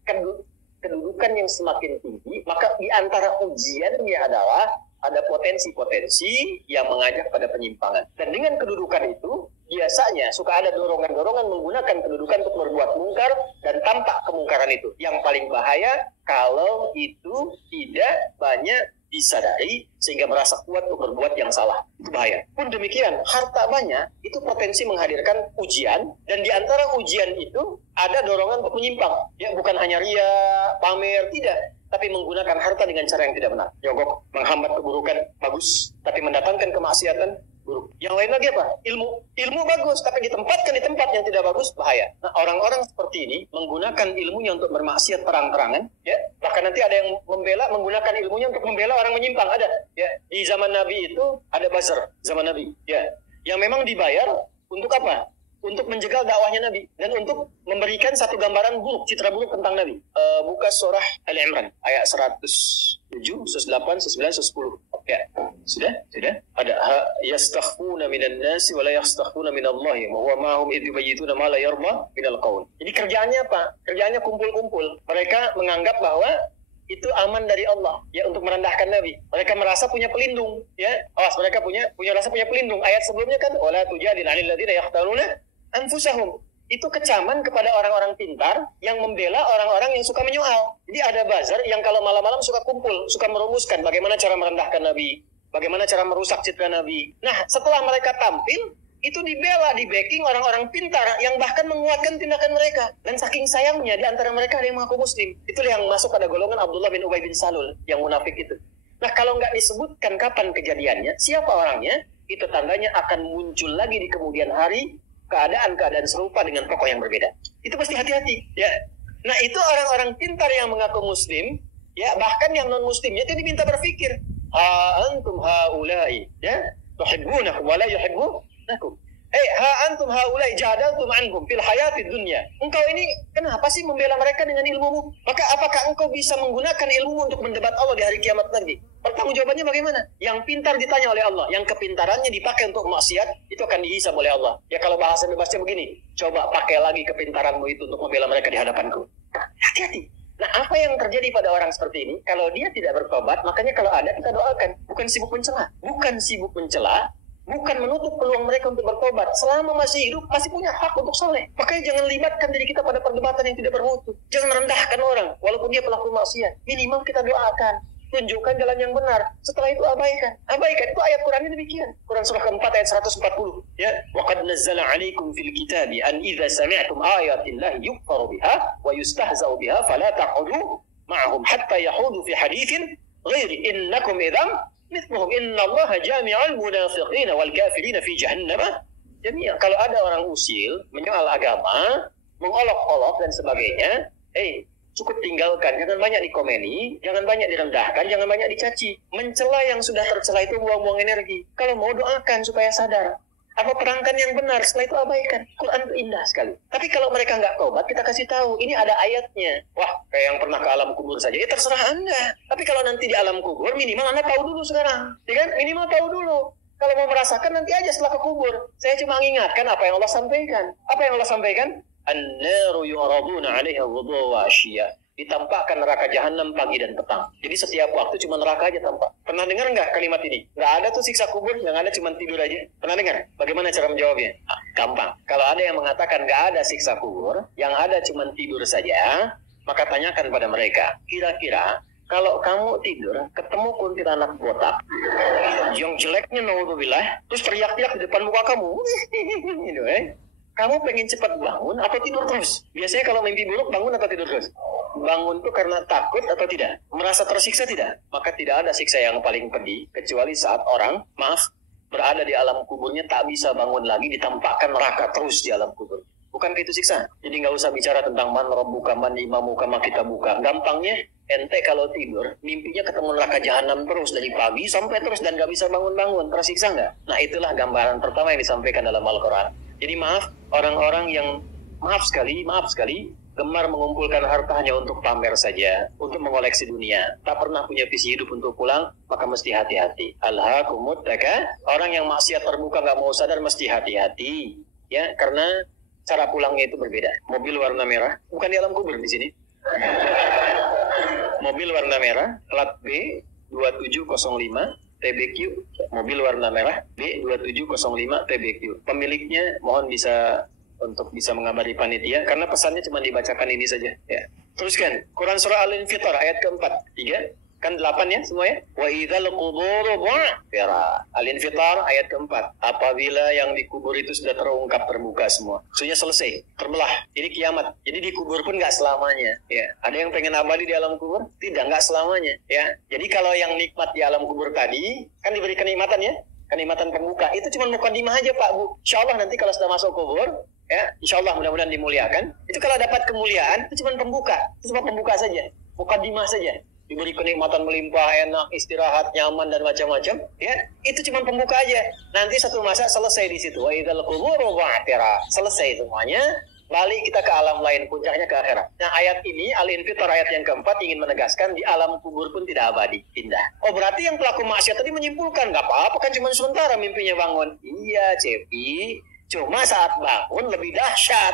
kedudukan yang semakin tinggi, maka di antara ujiannya adalah ada potensi-potensi yang mengajak pada penyimpangan. Dan dengan kedudukan itu, biasanya suka ada dorongan-dorongan menggunakan kedudukan untuk berbuat mungkar dan tampak kemungkaran itu. Yang paling bahaya kalau itu tidak banyak disadari sehingga merasa kuat untuk berbuat yang salah. Itu bahaya. Pun demikian, harta banyak itu potensi menghadirkan ujian, dan di antara ujian itu ada dorongan untuk menyimpang. Ya, bukan hanya ria, pamer, tidak. Tapi menggunakan harta dengan cara yang tidak benar. Nyogok, menghambat keburukan, bagus. Tapi mendatangkan kemaksiatan, buruk. Yang lain lagi apa? Ilmu bagus, tapi ditempatkan di tempat yang tidak bagus, bahaya. Nah, orang-orang seperti ini menggunakan ilmunya untuk bermaksiat terang-terangan, ya. Bahkan nanti ada yang menggunakan ilmunya untuk membela orang menyimpang, ada. Ya. Di zaman Nabi itu ada bazar, zaman Nabi, ya. Yang memang dibayar untuk apa? Untuk menjegal dakwahnya Nabi dan untuk memberikan satu gambaran buruk, citra buruk tentang Nabi. Buka surah Al-Imran ayat 107, 108, 109, 110. Ya, sudah ada yastakhfuna minan nasi wa la yastakhfuna minallahi wa huwa ma'hum idh yubayyituna ma la yarda minal qaul. Jadi kerjaannya apa? Kerjaannya kumpul-kumpul. Mereka menganggap bahwa itu aman dari Allah, ya, untuk merendahkan Nabi. Mereka merasa punya pelindung, ya. Awas, mereka punya rasa punya pelindung. Ayat sebelumnya kan wala tujadil 'anil ladzina yakhtaruna anfusahum. Itu kecaman kepada orang-orang pintar yang membela orang-orang yang suka menyoal. Jadi ada bazar yang kalau malam-malam suka kumpul, suka merumuskan bagaimana cara merendahkan Nabi, bagaimana cara merusak citra Nabi. Nah, setelah mereka tampil, itu dibela, di backing orang-orang pintar yang bahkan menguatkan tindakan mereka. Dan saking sayangnya di antara mereka ada yang mengaku muslim. Itulah yang masuk pada golongan Abdullah bin Ubay bin Salul, yang munafik itu. Nah, kalau nggak disebutkan kapan kejadiannya, siapa orangnya, itu tandanya akan muncul lagi di kemudian hari keadaan serupa dengan tokoh yang berbeda. Itu pasti hati-hati, ya. Nah, itu orang-orang pintar yang mengaku muslim, ya, bahkan yang non muslimnya itu diminta berpikir, antum haulai, ya, tuhibbunakum wa la yuhibbunakum. Antum haulai jadaltum anhum fil hayatid dunya. Engkau ini kenapa sih membela mereka dengan ilmumu? Maka apakah engkau bisa menggunakan ilmumu untuk mendebat Allah di hari kiamat nanti? Pertanggungjawabannya bagaimana? Yang pintar ditanya oleh Allah, yang kepintarannya dipakai untuk maksiat, itu akan dihisab oleh Allah. Ya, kalau bahasa bebasnya begini, coba pakai lagi kepintaranmu itu untuk membela mereka di hadapanku. Hati-hati. Nah, apa yang terjadi pada orang seperti ini? Kalau dia tidak bertobat, makanya kalau ada kita doakan. Bukan sibuk mencela, bukan menutup peluang mereka untuk bertobat. Selama masih hidup, masih punya hak untuk soleh. Makanya jangan libatkan diri kita pada perdebatan yang tidak bermutu. Jangan rendahkan orang, walaupun dia pelaku maksiat. Minimal kita doakan. Tunjukkan jalan yang benar. Setelah itu abaikan. Itu ayat Qurannya demikian. Quran surah ke-4 ayat 140. Ya, wa qad nazzala 'alaikum fil kitabi an idza sami'tum ayatillahi yukfaru biha wa yustahza'u biha fala taq'udu ma'ahum hatta yahudu fi haditsin ghairi innakum idzan mithluhum innallaha jami'ul munafiqina wal kafirina fi jahannam jami'a. Kalau ada orang usil menyoal agama, mengolok-olok dan sebagainya, cukup tinggalkan, jangan banyak dikomeni, jangan banyak direndahkan, jangan banyak dicaci. Mencela yang sudah tercela itu buang-buang energi. Kalau mau doakan supaya sadar. Apa terangkan yang benar, setelah itu abaikan. Quran itu indah sekali. Tapi kalau mereka nggak tobat, kita kasih tahu, ini ada ayatnya. Wah, kayak yang pernah ke alam kubur saja, ya terserah Anda. Tapi kalau nanti di alam kubur, minimal Anda tahu dulu sekarang. Ya kan? Minimal tahu dulu. Kalau mau merasakan nanti aja setelah ke kubur. Saya cuma mengingatkan apa yang Allah sampaikan. Apa yang Allah sampaikan? An-naru yu'raduna 'alaiha ghudwan wa 'ashiyya. Ditampakkan neraka jahanam pagi dan petang. Jadi setiap waktu cuma neraka aja tampak. Pernah dengar nggak kalimat ini? Nggak ada tuh siksa kubur, yang ada cuma tidur aja. Pernah dengar? Bagaimana cara menjawabnya? Gampang. Kalau ada yang mengatakan nggak ada siksa kubur, yang ada cuma tidur saja, maka tanyakan pada mereka, kira-kira kalau kamu tidur, ketemu kuntilanak botak, yang jeleknya naudzubillah, terus teriak-teriak di depan muka kamu, gitu, kamu pengen cepat bangun atau tidur terus? Biasanya kalau mimpi buruk bangun atau tidur terus? Bangun tuh karena takut atau tidak? Merasa tersiksa tidak? Maka tidak ada siksa yang paling pedih kecuali saat orang, berada di alam kuburnya tak bisa bangun lagi, ditampakkan neraka terus di alam kubur. Bukan itu siksa. Jadi nggak usah bicara tentang man rabbuka man imamuka ma kita buka. Gampangnya ente kalau tidur mimpinya ketemu neraka jahanam terus dari pagi sampai terus dan nggak bisa bangun-bangun. Tersiksa nggak? Nah itulah gambaran pertama yang disampaikan dalam Al-Quran. Jadi maaf, orang-orang yang maaf sekali, gemar mengumpulkan harta hanya untuk pamer saja, untuk mengoleksi dunia, tak pernah punya visi hidup untuk pulang, maka mesti hati-hati. Alhaakumut takatsur. Orang yang maksiat terbuka nggak mau sadar mesti hati-hati, ya, karena cara pulangnya itu berbeda. Mobil warna merah, bukan di alam kubur di sini. Mobil warna merah, plat B 2705. TBQ, mobil warna merah B2705 TBQ. Pemiliknya mohon bisa mengabari panitia karena pesannya cuma dibacakan ini saja ya. Teruskan Quran surah Al-Infitar ayat keempat 3 kan 8 ya semua ya. Wa idzal quburu bu'thira. Al-Infitar ayat keempat. Apabila yang dikubur itu sudah terungkap terbuka semua. Maksudnya selesai, terbelah. Jadi kiamat. Jadi dikubur pun nggak selamanya ya. Ada yang pengen abadi di alam kubur? Tidak, nggak selamanya ya. Jadi kalau yang nikmat di alam kubur tadi kan diberi kenikmatan ya. Kenikmatan terbuka. Itu cuma mukadimah aja Pak Bu. Insyaallah nanti kalau sudah masuk kubur ya, insyaallah mudah-mudahan dimuliakan. Itu kalau dapat kemuliaan itu cuma pembuka. Itu cuma pembuka saja. Mukadimah saja. Diberi kenikmatan melimpah, enak, istirahat, nyaman dan macam-macam, ya itu cuma pembuka aja. Nanti satu masa selesai di situ. Wa idzal quburu bu'thira. Selesai semuanya, balik kita ke alam lain, puncaknya ke akhirat. Nah ayat ini Al-Infitar ayat yang keempat ingin menegaskan di alam kubur pun tidak abadi, pindah. Oh berarti yang pelaku maksiat tadi menyimpulkan nggak apa-apa kan cuma sementara mimpinya bangun. Iya Cepi, cuma saat bangun lebih dahsyat.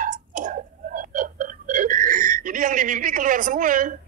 Jadi yang dimimpi keluar semua.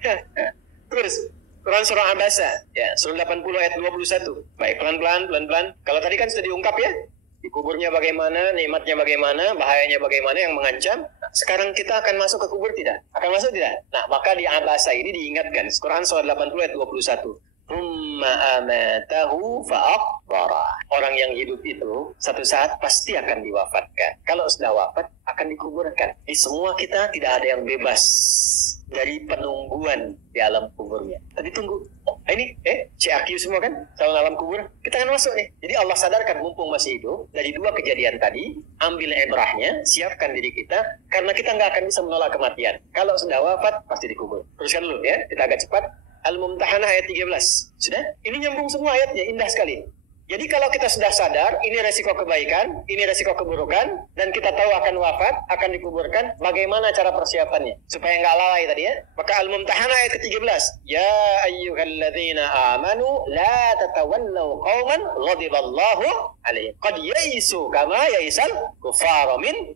Terus Quran surah Abasa ya, surah 80 ayat 21. Baik, pelan-pelan. Kalau tadi kan sudah diungkap ya, di kuburnya bagaimana, nikmatnya bagaimana, bahayanya bagaimana yang mengancam. Sekarang kita akan masuk ke kubur tidak? Akan masuk tidak? Nah, maka di Abasa ini diingatkan. Quran surah 80 ayat 21. Thumma amatahu fa'aqbara. Orang yang hidup itu satu saat pasti akan diwafatkan. Kalau sudah wafat akan dikuburkan. Jadi semua kita tidak ada yang bebas dari penungguan di alam kuburnya. Tadi tunggu. Ini CAQ semua kan? Dalam alam kubur. Kita akan masuk nih. Jadi Allah sadarkan mumpung masih hidup. Dari dua kejadian tadi, ambil ibrahnya, siapkan diri kita. Karena kita nggak akan bisa menolak kematian. Kalau sudah wafat, pasti dikubur. Teruskan dulu ya. Kita agak cepat. Al-Mumtahanah ayat 13. Sudah? Ini nyambung semua ayatnya. Indah sekali. Jadi kalau kita sudah sadar, ini resiko kebaikan, ini resiko keburukan, dan kita tahu akan wafat, akan dikuburkan, bagaimana cara persiapannya? Supaya nggak lalai tadi ya. Maka Al-Mumtahanah ayat ke-13. Ya ayyuhalladzina amanu, la tatawallaw qawman ghadiballahu alaihim. Qad yaisu kama yaisal kufara min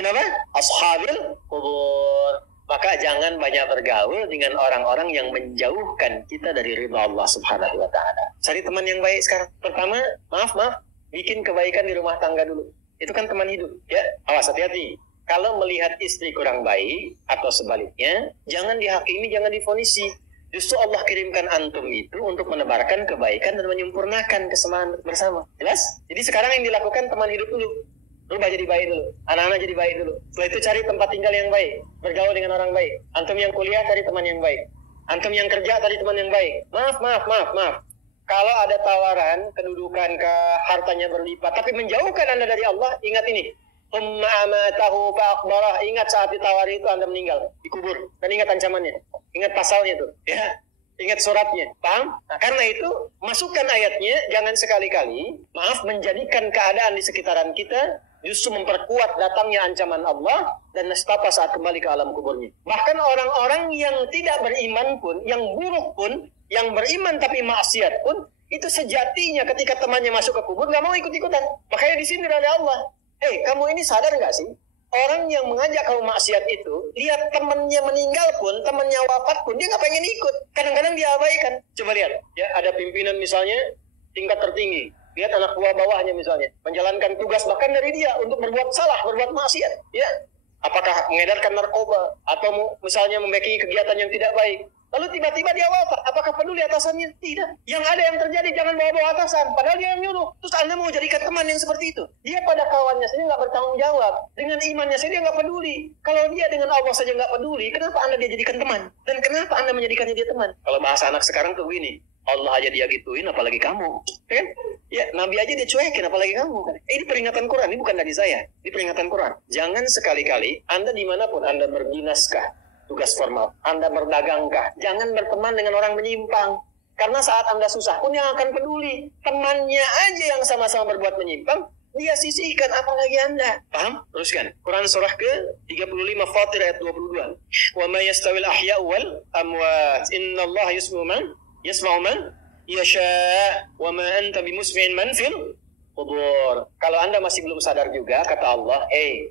apa? Ashabil kubur. Maka jangan banyak bergaul dengan orang-orang yang menjauhkan kita dari ridha Allah Subhanahu wa taala. Cari teman yang baik sekarang. Pertama, maaf, bikin kebaikan di rumah tangga dulu. Itu kan teman hidup, ya. Awas hati-hati. Kalau melihat istri kurang baik atau sebaliknya, jangan dihakimi, jangan difonisi. Justru Allah kirimkan antum itu untuk menebarkan kebaikan dan menyempurnakan kesemaan bersama. Jelas? Jadi sekarang yang dilakukan teman hidup dulu. Rumah jadi baik dulu, anak-anak jadi baik dulu. Setelah itu cari tempat tinggal yang baik, bergaul dengan orang baik. Antum yang kuliah cari teman yang baik. Antum yang kerja cari teman yang baik. Maaf. Kalau ada tawaran, kedudukan, hartanya berlipat, tapi menjauhkan Anda dari Allah, ingat ini. Thumma amatahu fa'aqbarah. Ingat saat ditawari itu Anda meninggal, dikubur. Dan ingat ancamannya. Ingat pasalnya tuh. Ya. Ingat suratnya, paham? Nah, karena itu, masukkan ayatnya, jangan sekali-kali, menjadikan keadaan di sekitaran kita, justru memperkuat datangnya ancaman Allah, dan nestapa saat kembali ke alam kuburnya. Bahkan orang-orang yang tidak beriman pun, yang buruk pun, Yang beriman tapi maksiat pun itu sejatinya ketika temannya masuk ke kubur nggak mau ikut-ikutan. Makanya di sini oleh Allah, kamu ini sadar nggak sih? Orang yang mengajak kamu maksiat itu, lihat temannya meninggal pun, temannya wafat pun, dia nggak pengen ikut. Kadang-kadang dia abaikan. Coba lihat, ya ada pimpinan misalnya tingkat tertinggi. Lihat anak buah bawahnya misalnya, menjalankan tugas bahkan dari dia untuk berbuat salah, berbuat maksiat. Ya, apakah mengedarkan narkoba atau misalnya membeki kegiatan yang tidak baik. Lalu tiba-tiba dia wafat, apakah peduli atasannya? Tidak. Yang ada yang terjadi, jangan bawa-bawa atasan. Padahal dia yang nyuruh. Terus Anda mau jadikan teman yang seperti itu? Dia pada kawannya saja nggak bertanggung jawab. Dengan imannya saja dia nggak peduli. Kalau dia dengan Allah saja nggak peduli, kenapa Anda dia jadikan teman? Dan kenapa Anda menjadikannya dia teman? Kalau bahasa anak sekarang tuh begini, Allah aja dia gituin, apalagi kamu. Kan? Ya, Nabi aja dia cuekin, apalagi kamu. Ini peringatan Quran, ini bukan dari saya. Ini peringatan Quran. Jangan sekali-kali, Anda dimanapun Anda berdinaskah, tugas formal, Anda berdagangkah, jangan berteman dengan orang menyimpang. Karena saat Anda susah pun yang akan peduli. Temannya aja yang sama-sama berbuat menyimpang, dia sisihkan, apalagi Anda. Paham? Teruskan. Quran surah ke-35 Fatir ayat 22. Wa ma yastawil ahya'u wal amwat. Innallaha yasma'u man yasha' wa ma anta bimusmi'in man fil qubur. Kalau Anda masih belum sadar juga, kata Allah,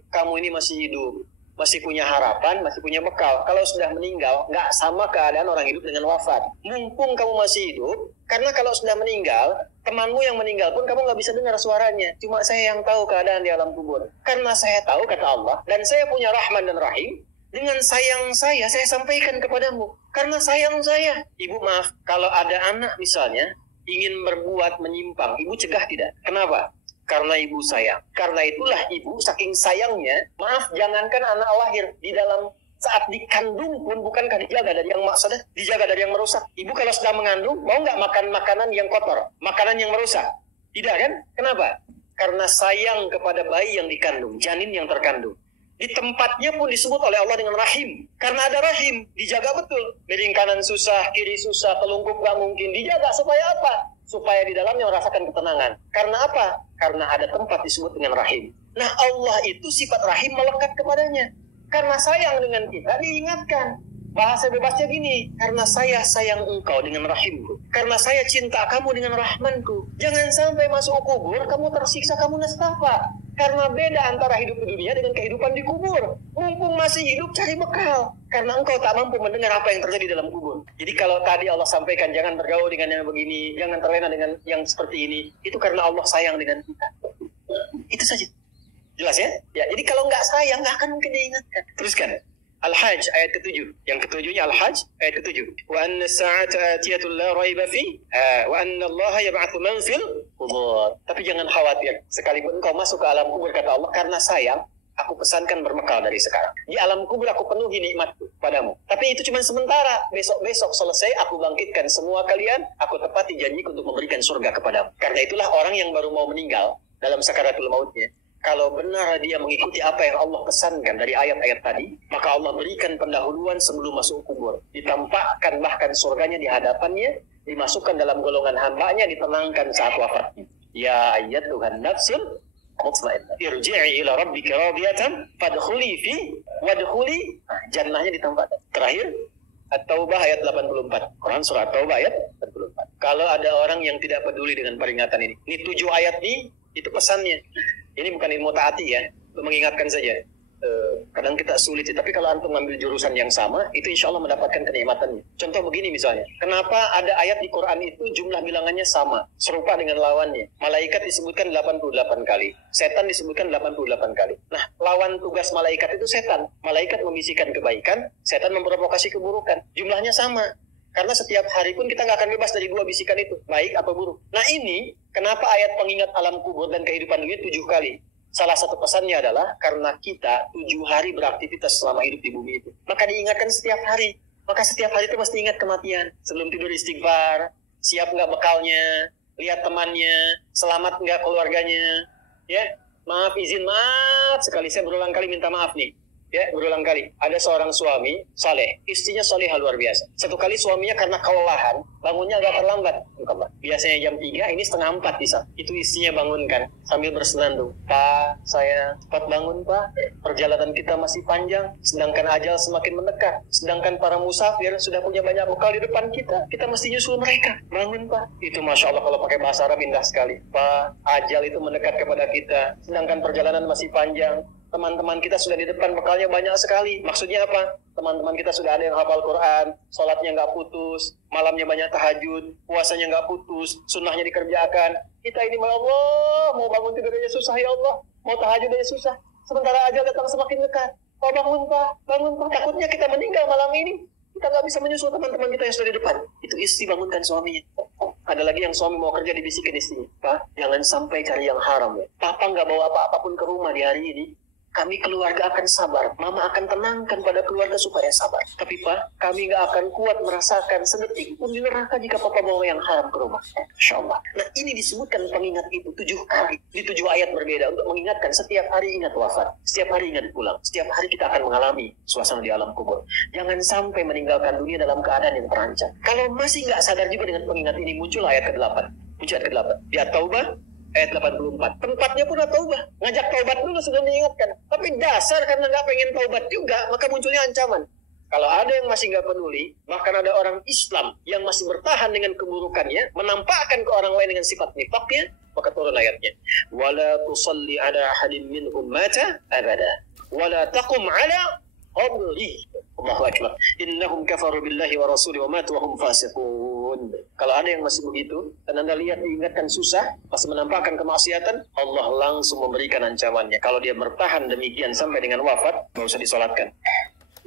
kamu ini masih hidup, masih punya harapan, masih punya bekal. Kalau sudah meninggal, nggak sama keadaan orang hidup dengan wafat. Mumpung kamu masih hidup, karena kalau sudah meninggal, temanmu yang meninggal pun kamu nggak bisa dengar suaranya. Cuma saya yang tahu keadaan di alam kubur. Karena saya tahu, kata Allah, dan saya punya Rahman dan Rahim, dengan sayang saya sampaikan kepadamu. Karena sayang saya. Ibu maaf, kalau ada anak misalnya, ingin berbuat menyimpang, ibu cegah tidak? Kenapa? Karena ibu sayang. Karena itulah ibu saking sayangnya, maaf, jangankan anak lahir di dalam saat dikandung pun bukankah dijaga dari yang maksudnya dijaga dari yang merusak. Ibu kalau sudah mengandung mau nggak makan makanan yang kotor, makanan yang merusak? Tidak kan? Kenapa? Karena sayang kepada bayi yang dikandung, janin yang terkandung. Di tempatnya pun disebut oleh Allah dengan rahim. Karena ada rahim, dijaga betul. Miring kanan susah, kiri susah, telungkup nggak mungkin. Dijaga supaya apa? Supaya di dalamnya merasakan ketenangan. Karena apa? Karena ada tempat disebut dengan rahim. Nah, Allah itu sifat rahim melekat kepadanya. Karena sayang dengan kita, diingatkan. Bahasa bebasnya gini, karena saya sayang engkau dengan rahimku. Karena saya cinta kamu dengan rahmanku. Jangan sampai masuk kubur, kamu tersiksa, kamu nestapa. Karena beda antara hidup di dunia dengan kehidupan di kubur. Mumpung masih hidup, cari bekal. Karena engkau tak mampu mendengar apa yang terjadi dalam kubur. Jadi kalau tadi Allah sampaikan, jangan bergaul dengan yang begini, jangan terlena dengan yang seperti ini. Itu karena Allah sayang dengan kita. Itu saja. Jelas ya? Ya, jadi kalau nggak sayang, nggak akan mungkin diingatkan. Teruskan. Al-Hajj ayat ke-7. Yang ke-7-nya Al-Hajj ayat ke-7. Wa anna sa'ata atiyatun la raiba fi wa anna Allah yab'atsu man fil qubur. Tapi jangan khawatir, sekalipun kau masuk ke alam kubur, kata Allah, karena sayang, aku pesankan berbekal dari sekarang. Di alam kubur aku penuhi nikmatku padamu. Tapi itu cuma sementara. Besok-besok selesai, aku bangkitkan semua kalian, aku tepati janjiku untuk memberikan surga kepadamu. Karena itulah orang yang baru mau meninggal dalam sakaratul mautnya, kalau benar dia mengikuti apa yang Allah pesankan dari ayat-ayat tadi, maka Allah berikan pendahuluan sebelum masuk kubur. Ditampakkan bahkan surganya di hadapannya, dimasukkan dalam golongan hambanya, ditenangkan saat wafatnya. Ya ayyatuhan nafsul mutmainnah, irji'i ila rabbika radiyatan fadkhuli fi wadkhuli jannahnya ditampakkan. Terakhir, At-Taubah ayat 84. Quran surah At-Taubah ayat 84. Kalau ada orang yang tidak peduli dengan peringatan ini 7 ayat ini, itu pesannya. Ini bukan ilmu taati ya, untuk mengingatkan saja. Kadang kita sulit, tapi kalau antum mengambil jurusan yang sama, itu insya Allah mendapatkan kenikmatannya. Contoh begini misalnya, kenapa ada ayat di Quran itu jumlah bilangannya sama, serupa dengan lawannya? Malaikat disebutkan 88 kali, setan disebutkan 88 kali. Nah, lawan tugas malaikat itu setan. Malaikat membisikkan kebaikan, setan memprovokasi keburukan. Jumlahnya sama. Karena setiap hari pun kita nggak akan bebas dari 2 bisikan itu, baik atau buruk. Nah ini, kenapa ayat pengingat alam kubur dan kehidupan dunia 7 kali? Salah satu pesannya adalah karena kita 7 hari beraktivitas selama hidup di bumi itu. Maka diingatkan setiap hari. Maka setiap hari itu mesti ingat kematian. Sebelum tidur istighfar, siap nggak bekalnya, lihat temannya, selamat nggak keluarganya. Ya, maaf, izin, maaf sekali. Saya berulang kali minta maaf nih. ya berulang kali. Ada seorang suami saleh, istrinya salehah luar biasa. Satu kali suaminya karena kelelahan, bangunnya agak terlambat. Biasanya jam 3, ini setengah 4 bisa. Itu istrinya bangunkan sambil bersenandung. Pak, saya cepat bangun Pak. Perjalanan kita masih panjang, sedangkan ajal semakin mendekat. Sedangkan para musafir sudah punya banyak bekal di depan kita. Kita mesti nyusul mereka. Bangun Pak. Itu Masya Allah kalau pakai bahasa Arab indah sekali. Pak, ajal itu mendekat kepada kita. Sedangkan perjalanan masih panjang. Teman-teman kita sudah di depan, bekalnya banyak sekali. Maksudnya apa? Teman-teman kita sudah ada yang hafal Quran, sholatnya nggak putus, malamnya banyak tahajud, puasanya nggak putus, sunnahnya dikerjakan. Kita ini, ya Allah, mau bangun tidur aja susah ya Allah, mau tahajud aja susah. Sementara aja datang semakin dekat. Pak, bangun Pak. Takutnya kita meninggal malam ini. Kita nggak bisa menyusul teman-teman kita yang sudah di depan. Itu istri bangunkan suaminya. Ada lagi yang suami mau kerja dibisikin istrinya. Pak, jangan sampai cari yang haram ya. Papa nggak bawa apa-apa pun ke rumah di hari ini. Kami keluarga akan sabar. Mama akan tenangkan pada keluarga supaya sabar. Tapi Pak, kami nggak akan kuat merasakan sedetik pun di neraka jika Papa bawa yang haram ke rumah. Insya Allah. Nah ini disebutkan pengingat itu 7 kali. Di 7 ayat berbeda untuk mengingatkan setiap hari ingat wafat. Setiap hari ingat pulang. Setiap hari kita akan mengalami suasana di alam kubur. Jangan sampai meninggalkan dunia dalam keadaan yang terancam. Kalau masih nggak sadar juga dengan pengingat ini, muncul ayat ke-8. Muncul ayat ke-8. Di At-Taubah. Ayat 84. Tempatnya pun taubah. Ngajak taubat dulu sudah diingatkan. Tapi dasar karena nggak pengen taubat juga, maka munculnya ancaman. Kalau ada yang masih nggak peduli, bahkan ada orang Islam yang masih bertahan dengan keburukannya, menampakkan ke orang lain dengan sifat nifaknya, maka turun ayatnya. Wala tusalli ala ahadin minhum mata abada. Wala taqum ala qabri. Allahu akbar. Innahum kafaru billahi wa rasuli wa matu wa hum fasiqun. Kalau ada yang masih begitu dan Anda lihat diingatkan susah, masih menampakkan kemaksiatan, Allah langsung memberikan ancamannya. Kalau dia bertahan demikian sampai dengan wafat, nggak usah disolatkan.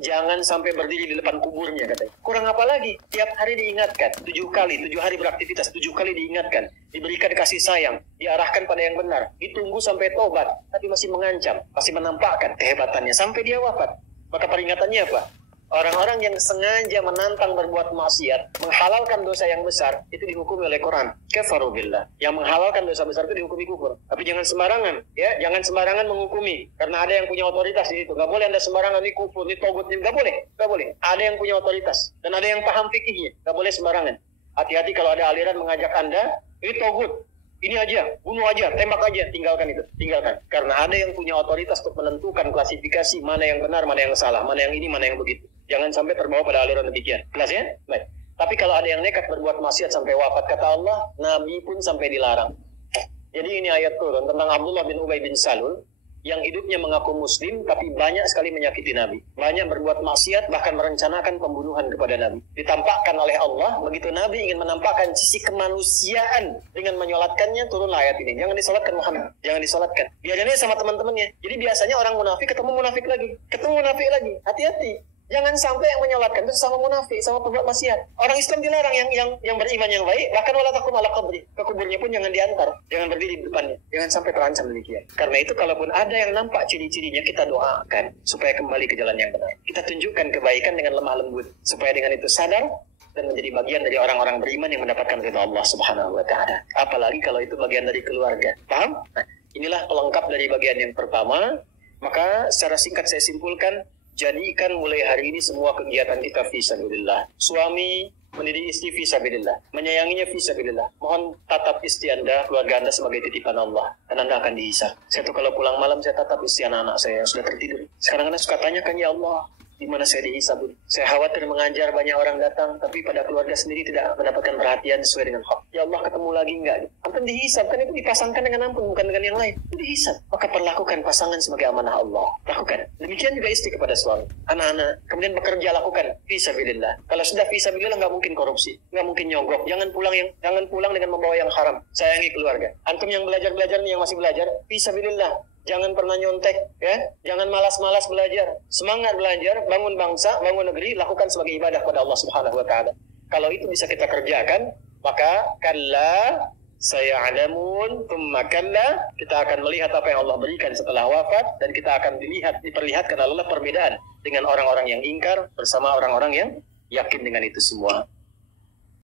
Jangan sampai berdiri di depan kuburnya katanya. Kurang apa lagi? Tiap hari diingatkan 7 kali, 7 hari beraktivitas, 7 kali diingatkan, diberikan kasih sayang, diarahkan pada yang benar, ditunggu sampai tobat, tapi masih mengancam, masih menampakkan kehebatannya sampai dia wafat. Maka peringatannya apa? Orang-orang yang sengaja menantang berbuat maksiat, menghalalkan dosa yang besar, itu dihukumi oleh Quran. Kafaru billah. Yang menghalalkan dosa besar itu dihukumi kufur. Tapi jangan sembarangan, ya, jangan sembarangan menghukumi. Karena ada yang punya otoritas di situ. Gak boleh Anda sembarangan, ini kufur, ini togut, gak boleh. Ada yang punya otoritas dan ada yang paham fikihnya. Gak boleh sembarangan. Hati-hati kalau ada aliran mengajak Anda, ini togut. Ini aja, bunuh aja, tembak aja, tinggalkan itu, tinggalkan. Karena ada yang punya otoritas untuk menentukan klasifikasi mana yang benar, mana yang salah, mana yang ini, mana yang begitu. Jangan sampai terbawa pada aliran demikian. Jelas ya? Baik. Tapi kalau ada yang nekat berbuat maksiat sampai wafat, kata Allah, Nabi pun sampai dilarang. Jadi ini ayat turun tentang Abdullah bin Ubay bin Salul, yang hidupnya mengaku muslim, tapi banyak sekali menyakiti Nabi. Banyak berbuat maksiat, bahkan merencanakan pembunuhan kepada Nabi. Ditampakkan oleh Allah, begitu Nabi ingin menampakkan sisi kemanusiaan dengan menyolatkannya, turunlah ayat ini. Jangan disolatkan Muhammad, jangan disolatkan. Biarnya sama teman-temannya. Jadi biasanya orang munafik ketemu munafik lagi. Hati-hati. Jangan sampai yang menyolatkan itu sama munafik, sama pembuat maksiat. Orang Islam dilarang yang beriman yang baik, bahkan wala takum ala qabri. Ke kuburnya pun jangan diantar, jangan berdiri di depannya. Jangan sampai terancam demikian. Karena itu kalaupun ada yang nampak ciri-cirinya, kita doakan supaya kembali ke jalan yang benar. Kita tunjukkan kebaikan dengan lemah lembut supaya dengan itu sadar dan menjadi bagian dari orang-orang beriman yang mendapatkan ridha Allah Subhanahu wa taala. Apalagi kalau itu bagian dari keluarga. Paham? Nah, inilah pelengkap dari bagian yang pertama. Maka secara singkat saya simpulkan, jadikan mulai hari ini semua kegiatan kita fisabilillah. Suami mendidik istri fisabilillah, menyayanginya fisabilillah. Mohon tatap istri Anda, keluarga Anda sebagai titipan Allah, dan Anda akan dihisab. Saya tuh kalau pulang malam saya tatap istri anak-anak saya yang sudah tertidur. Sekarang Anda suka tanyakan, ya Allah, di mana saya dihisab? Saya khawatir mengajar banyak orang datang, tapi pada keluarga sendiri tidak mendapatkan perhatian sesuai dengan hak. Ya Allah, ketemu lagi enggak? Antum dihisab, kan itu dipasangkan dengan ampun, bukan dengan yang lain. Itu dihisab. Maka perlakukan pasangan sebagai amanah Allah. Lakukan. Demikian juga istri kepada suami. Anak-anak, kemudian bekerja, lakukan fisabilillah. Kalau sudah fisabilillah, nggak mungkin korupsi, nggak mungkin nyogok. Jangan pulang dengan membawa yang haram. Sayangi keluarga. Antum yang belajar nih, yang masih belajar, fisabilillah. Jangan pernah nyontek, ya. Jangan malas-malas belajar. Semangat belajar, bangun bangsa, bangun negeri, lakukan sebagai ibadah kepada Allah Subhanahu wa taala. Kalau itu bisa kita kerjakan, maka kalla saya'lamun thumma kalla, kita akan melihat apa yang Allah berikan setelah wafat, dan kita akan diperlihatkan oleh Allah perbedaan dengan orang-orang yang ingkar bersama orang-orang yang yakin dengan itu semua.